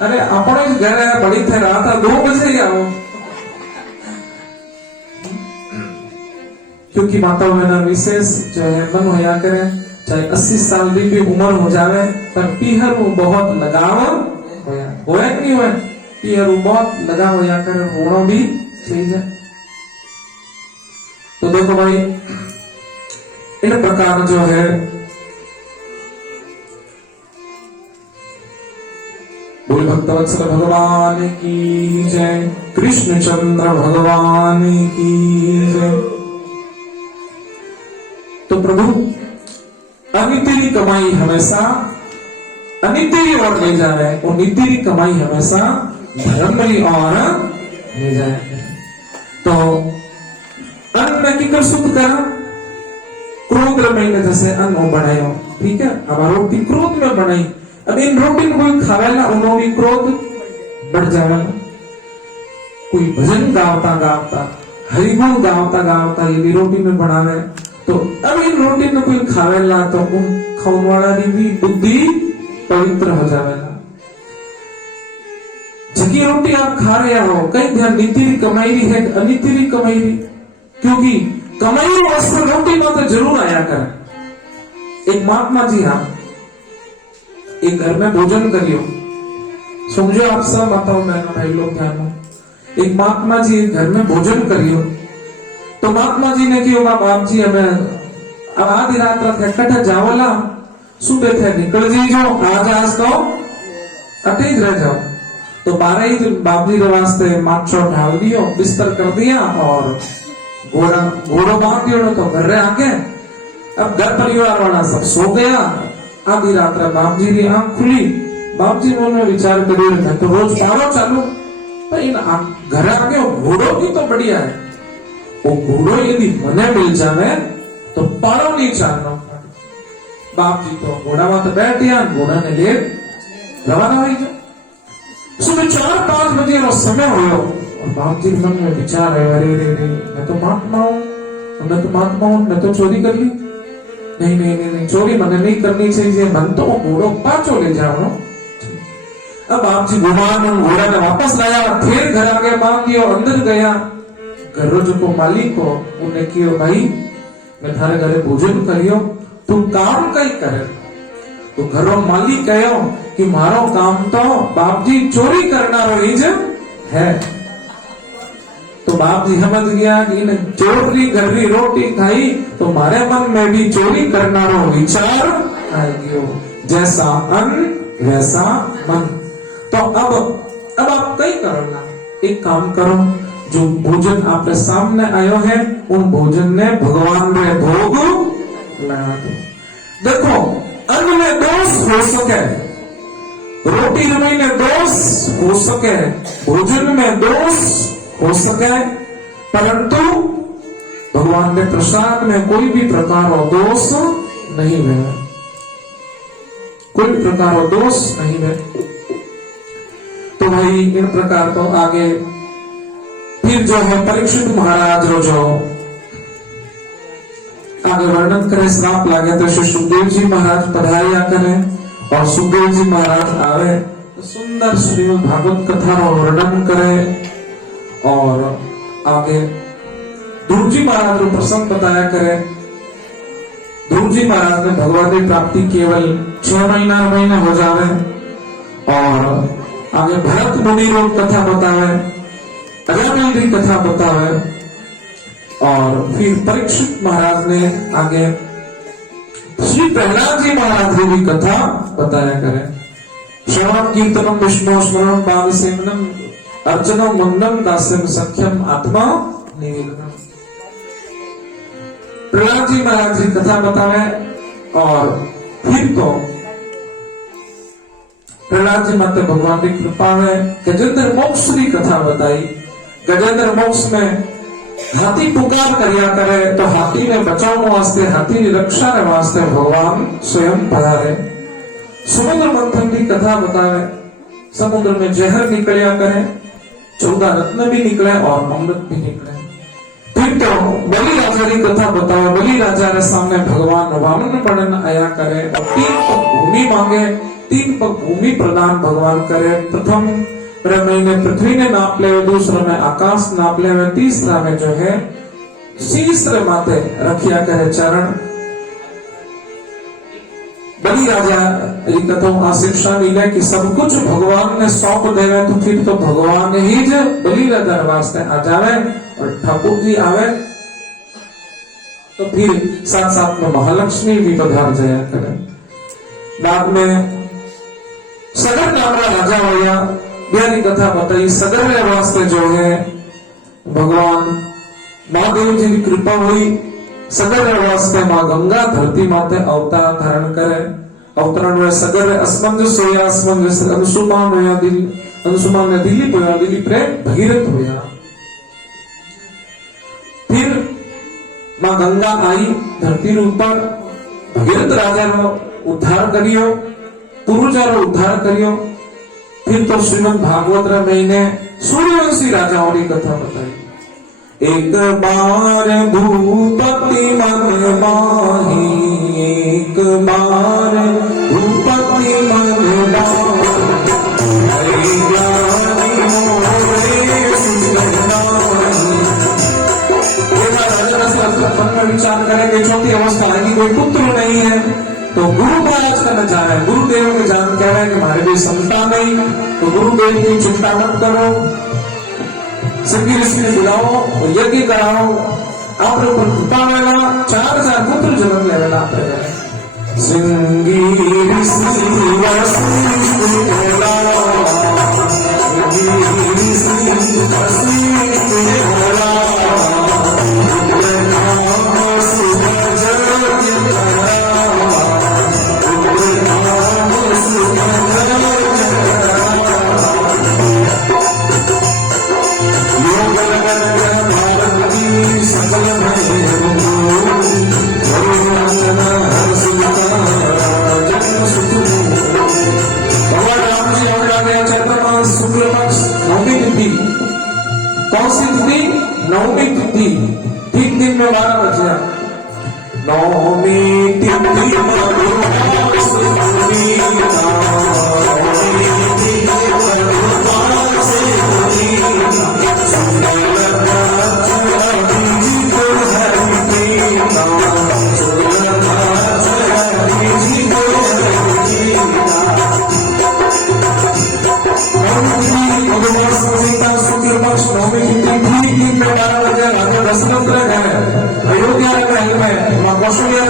अरे अपने घर है बड़ी थे रात 2 बजे ही आओ क्योंकि माताओं में विशेष जो है मन होया करे चाहे 80 साल की भी उम्र हो जावे पर पीहर वो बहुत लगाव होया कि नहीं होया पीहर वो बहुत लगाव होया करे होना भी चाहिए। तो देखो भाई इन प्रकार जो है बोल भक्तवत्सल भगवान की जय कृष्णचंद्र भगवान की जय। तो प्रभु अनित्य की कमाई हमेशा अनित्य की ओर ले जाए और नित्य की कमाई हमेशा धर्म की ओर ले जाए। तो अन्न की कर सुख करा क्रोध में जैसे अन्न बनायो ठीक है अब रोटी क्रोध में बनाई अब इन रोटी में कोई खावेला उन्हों भी क्रोध बढ़ जावेला कोई भजन गावता गावता हरिगुण गावता गावता ये भी रोटी में बनावे तो अब इन रोटी में कोई खावेला तो उन खाने वाला की भी बुद्धि पवित्र हो जावेला। जगी रोटी आप खा रहे हो कहीं ध्यान नीति की कमाई है अनित्य की कमाई क्योंकि कमाई वास्ते रोटी में तो जरूर आया कर। एक महात्मा जी हाँ एक घर में भोजन करियो समझो आप सब माताओं बहनों भाई लोग ध्यान एक महात्मा जी एक घर में भोजन करियो तो महात्मा जी ने कहा बाप जी हमें अब आधी रात रखे कटे जावला सुबह थे निकल जी जाओ आज तो अटेज रह जाओ तो 12 ही दिन बाप जी के वास्ते माछो ढाल दियो बिस्तर कर दिया और घोड़ो बांध दियो तो घर आके अब घर परिवार वाला सब सो गया। आधी रात बाप जी की आंख खुली बाप जी ने विचार करियो मैं तो रोज पारो चालू पर इन घर आके घोड़ो की तो बढ़िया है वो घोड़ो यदि मने मिल जावे तो पारो नहीं चालनो। बाप जी तो घोड़ा में तो बैठ गया घोड़ा ने ले रवाना हुई जो सुबह 4-5 बजे रो समय हुयो और बाप जी मन में विचार है अरे मैं तो महात्मा हूँ मैं तो चोरी कर ली नहीं चोरी मने नहीं करनी चाहिए मन तो घोड़ो पाचो ले जाओ। अब आप जी घोड़ा ने वापस लाया फिर घर आगे बांध दियो अंदर गया घर जो को मालिक हो उन्हें कियो भाई मैं थारे घरे भोजन करियो तू काम कई करे तो घरो मालिक कहो कि मारो काम तो बाप जी चोरी करना रोज है। तो बाप जी समझ गया कि इन चोरी घर री रोटी खाई तो मारे मन में भी चोरी करना रो विचार आ गयो जैसा अन्न वैसा मन। तो अब आप कई करो ना एक काम करो जो भोजन आपके सामने आयो है उन भोजन ने भगवान रे भोग लगा दो। देखो अन्न में दोष हो सके रोटी में दोष हो सके भोजन में दोष हो सके परंतु भगवान के प्रसाद में कोई भी प्रकार दोष नहीं है कोई प्रकार दोष नहीं है। तो भाई इन प्रकार तो आगे फिर जो है परीक्षित महाराज रो जो आगे वर्णन करे श्राप लागे तो श्री सुखदेव जी महाराज पधारिया करे और सुखदेव जी महाराज आवे तो सुंदर श्रीमद् भागवत कथा रो वर्णन करे और आगे ध्रुव जी महाराज को प्रसंग बताया करे। ध्रुव जी महाराज ने भगवान की प्राप्ति केवल 6 महीना हो जावे और आगे भरत मुनि रो कथा बतावे अजामिल की कथा बतावे और फिर परीक्षित महाराज ने आगे श्री प्रहलाद जी महाराज की भी कथा बताया करे। श्रवणम कीर्तनम विष्णु स्मरणम पाद सेवनम अर्चनम मुंडम दास्यम सख्यम आत्मा निवेदनम। प्रहलाद जी महाराज की कथा बतावे और फिर तो प्रहलाद जी माते भगवान की कृपा है गजेंद्र मोक्ष की कथा बताई। गजेंद्र मोक्ष में हाथी पुकार કર્યા કરે તો હાથીને બચાવવા વાસ્તે હાથીની રક્ષાને વાસ્તે ભગવાન સ્વયં પધારે समुद्र मंथन की कथा बतावे समुद्र में जहर निकलिया करे 14 रत्न भी निकले और अमृत भी निकले फिर तो बलि राजा की कथा बतावे बलि राजा के सामने भगवान वामन पड़न आया करे और 3 पग भूमि मांगे 3 पग भूमि प्रदान भगवान करे प्रथम महीने पृथ्वी ने नाप ले दूसरे में आकाश नाप ले तीसरा में जो है शीश माथे रखिया करे चरण बलि राजा कथों आ शिक्षा मिले कि सब कुछ भगवान ने सौंप देवे तो फिर तो भगवान ही ज बलि राजा वास्ते आ जावे और ठाकुर जी आवे तो फिर साथ साथ में महालक्ष्मी भी पधार जाया करे बाद में सगर नाम का राजा होया बिहारी कथा बताई सगर के वास्ते जो है भगवान महादेव जी की कृपा हुई सगर वास्ते मां गंगा धरती माते अवतार धारण करे अवतरण में सगर असमंजस होया असमंजस अनुसुमान होया अनुसुमान ने दिलीप होया दिलीप रे भगीरथ होया फिर मां गंगा आई धरती ऊपर भगीरथ राजा रो उद्धार करियो पूर्वजा रो उद्धार करियो फिर तो श्रीमद् भागवत रे महीने सूर्यवंशी राजाओं की कथा बताई एक बार भूपति मन माही एक बार भूपति मन विचार करें कि छोटी अवस्था है कोई पुत्र नहीं है तो गुरु महाराज करना चाह रहे हैं गुरुदेव के जान कह रहे हैं कि हमारे भी संतान नहीं तो गुरुदेव की चिंता मत करो संगी ऋषि बुलाओ यज्ञ कराओ आप ऊपर कृपा लेना 4000 पुत्र जन्म लेना आप संगी ऋषि नवमी तिथि ठीक दिन में 12 बजे नवमी तिथि अयोध्या में कौशल्या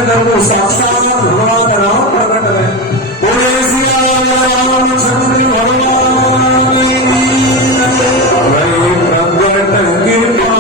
साक्षात भगवान राम प्रकट है बोले सिया रामचंद्र भगवान प्रकट कृपा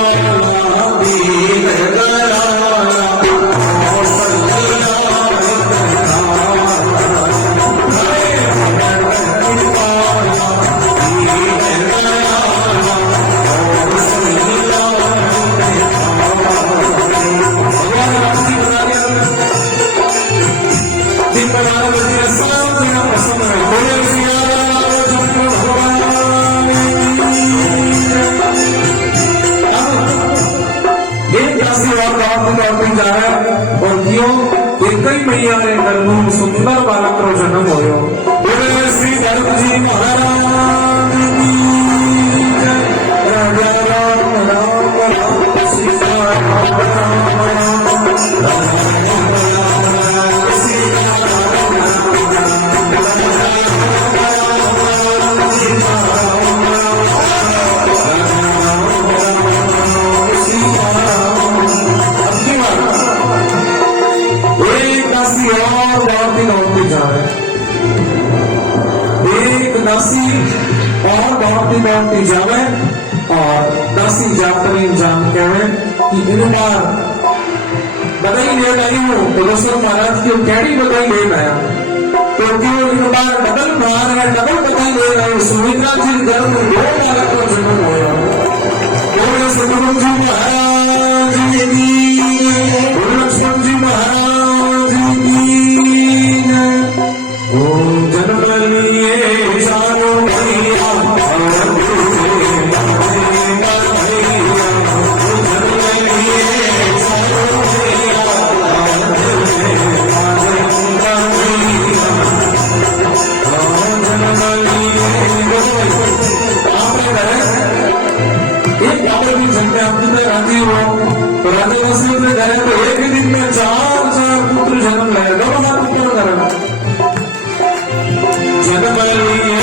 दीन और क्यों एक ही मैया ने गर्भ में सुंदर बालक रो जन्म होयो बोले श्री धर्म जी महाराज की जय राजा राम राम राम सीता राम दासी और दौड़ती जावे और दासी जातरी जान कहे कि इन बार बधाई ले आई हूँ तो दशरथ महाराज की कैडी बधाई ले आया तो क्यों इन बार डबल बार है डबल बधाई ले रहे सुमित्रा जी गर्भ में 2 बालक का जन्म हुआ बोले सतगुरु जी महाराज शांति में राजी हो तो राजा दशरथ में गए तो एक ही दिन में 4 पुत्र जन्म ले दोनों पुत्र करा जन्म लिए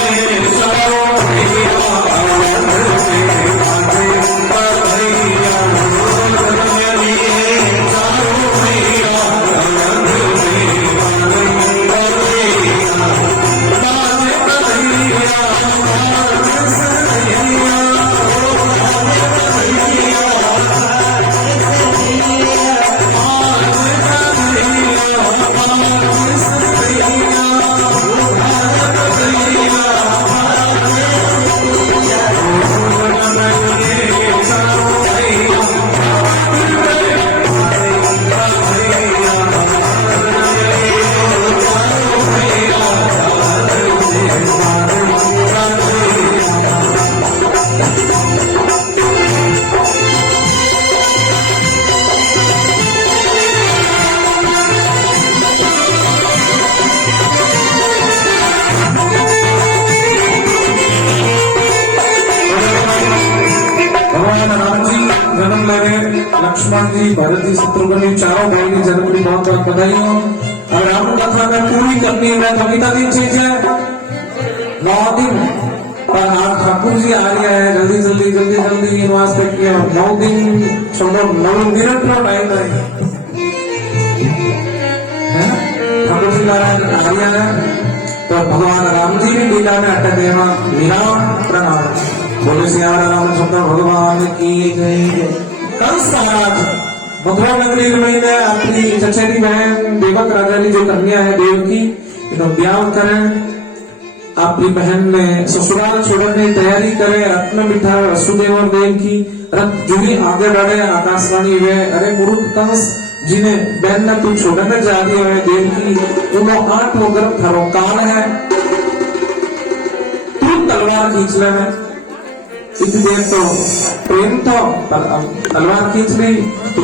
लक्ष्मण जी, भरत जी, शत्रुघ्न जी, चारों भाई की जन्म की बहुत बहुत बधाई हो। और राम कथा में पूरी करनी है तो कितना दिन चाहिए? 9 दिन। पर आज ठाकुर जी आ रहे हैं जल्दी वास्ते किया 9 दिन छोड़ो 9 मिनट नो टाइम है ठाकुर जी आ रहे हैं तो भगवान राम जी भी लीला में अटक गए। मीरा प्रणाम बोले सियारा रामचंद्र भगवान की जय। कंस महाराज मथुरा नगरी में अपनी चचेरी बहन देवक राजा की जो कन्या है देवकी इन्होंने ब्याह करें। अपनी बहन ने ससुराल छोड़ने की तैयारी करे। रथ में बिठा वसुदेव और देवकी रथ जो भी आगे बढ़े आकाशवाणी हुए अरे मूर्ख कंस जिन्हें बहन ने तू छोड़ने जा रही है देवकी उन्होंने 8 गर्भ थारो काल है तू तलवार खींच ले में इतनी देर तो प्रेम तो तलवार खींच ली तो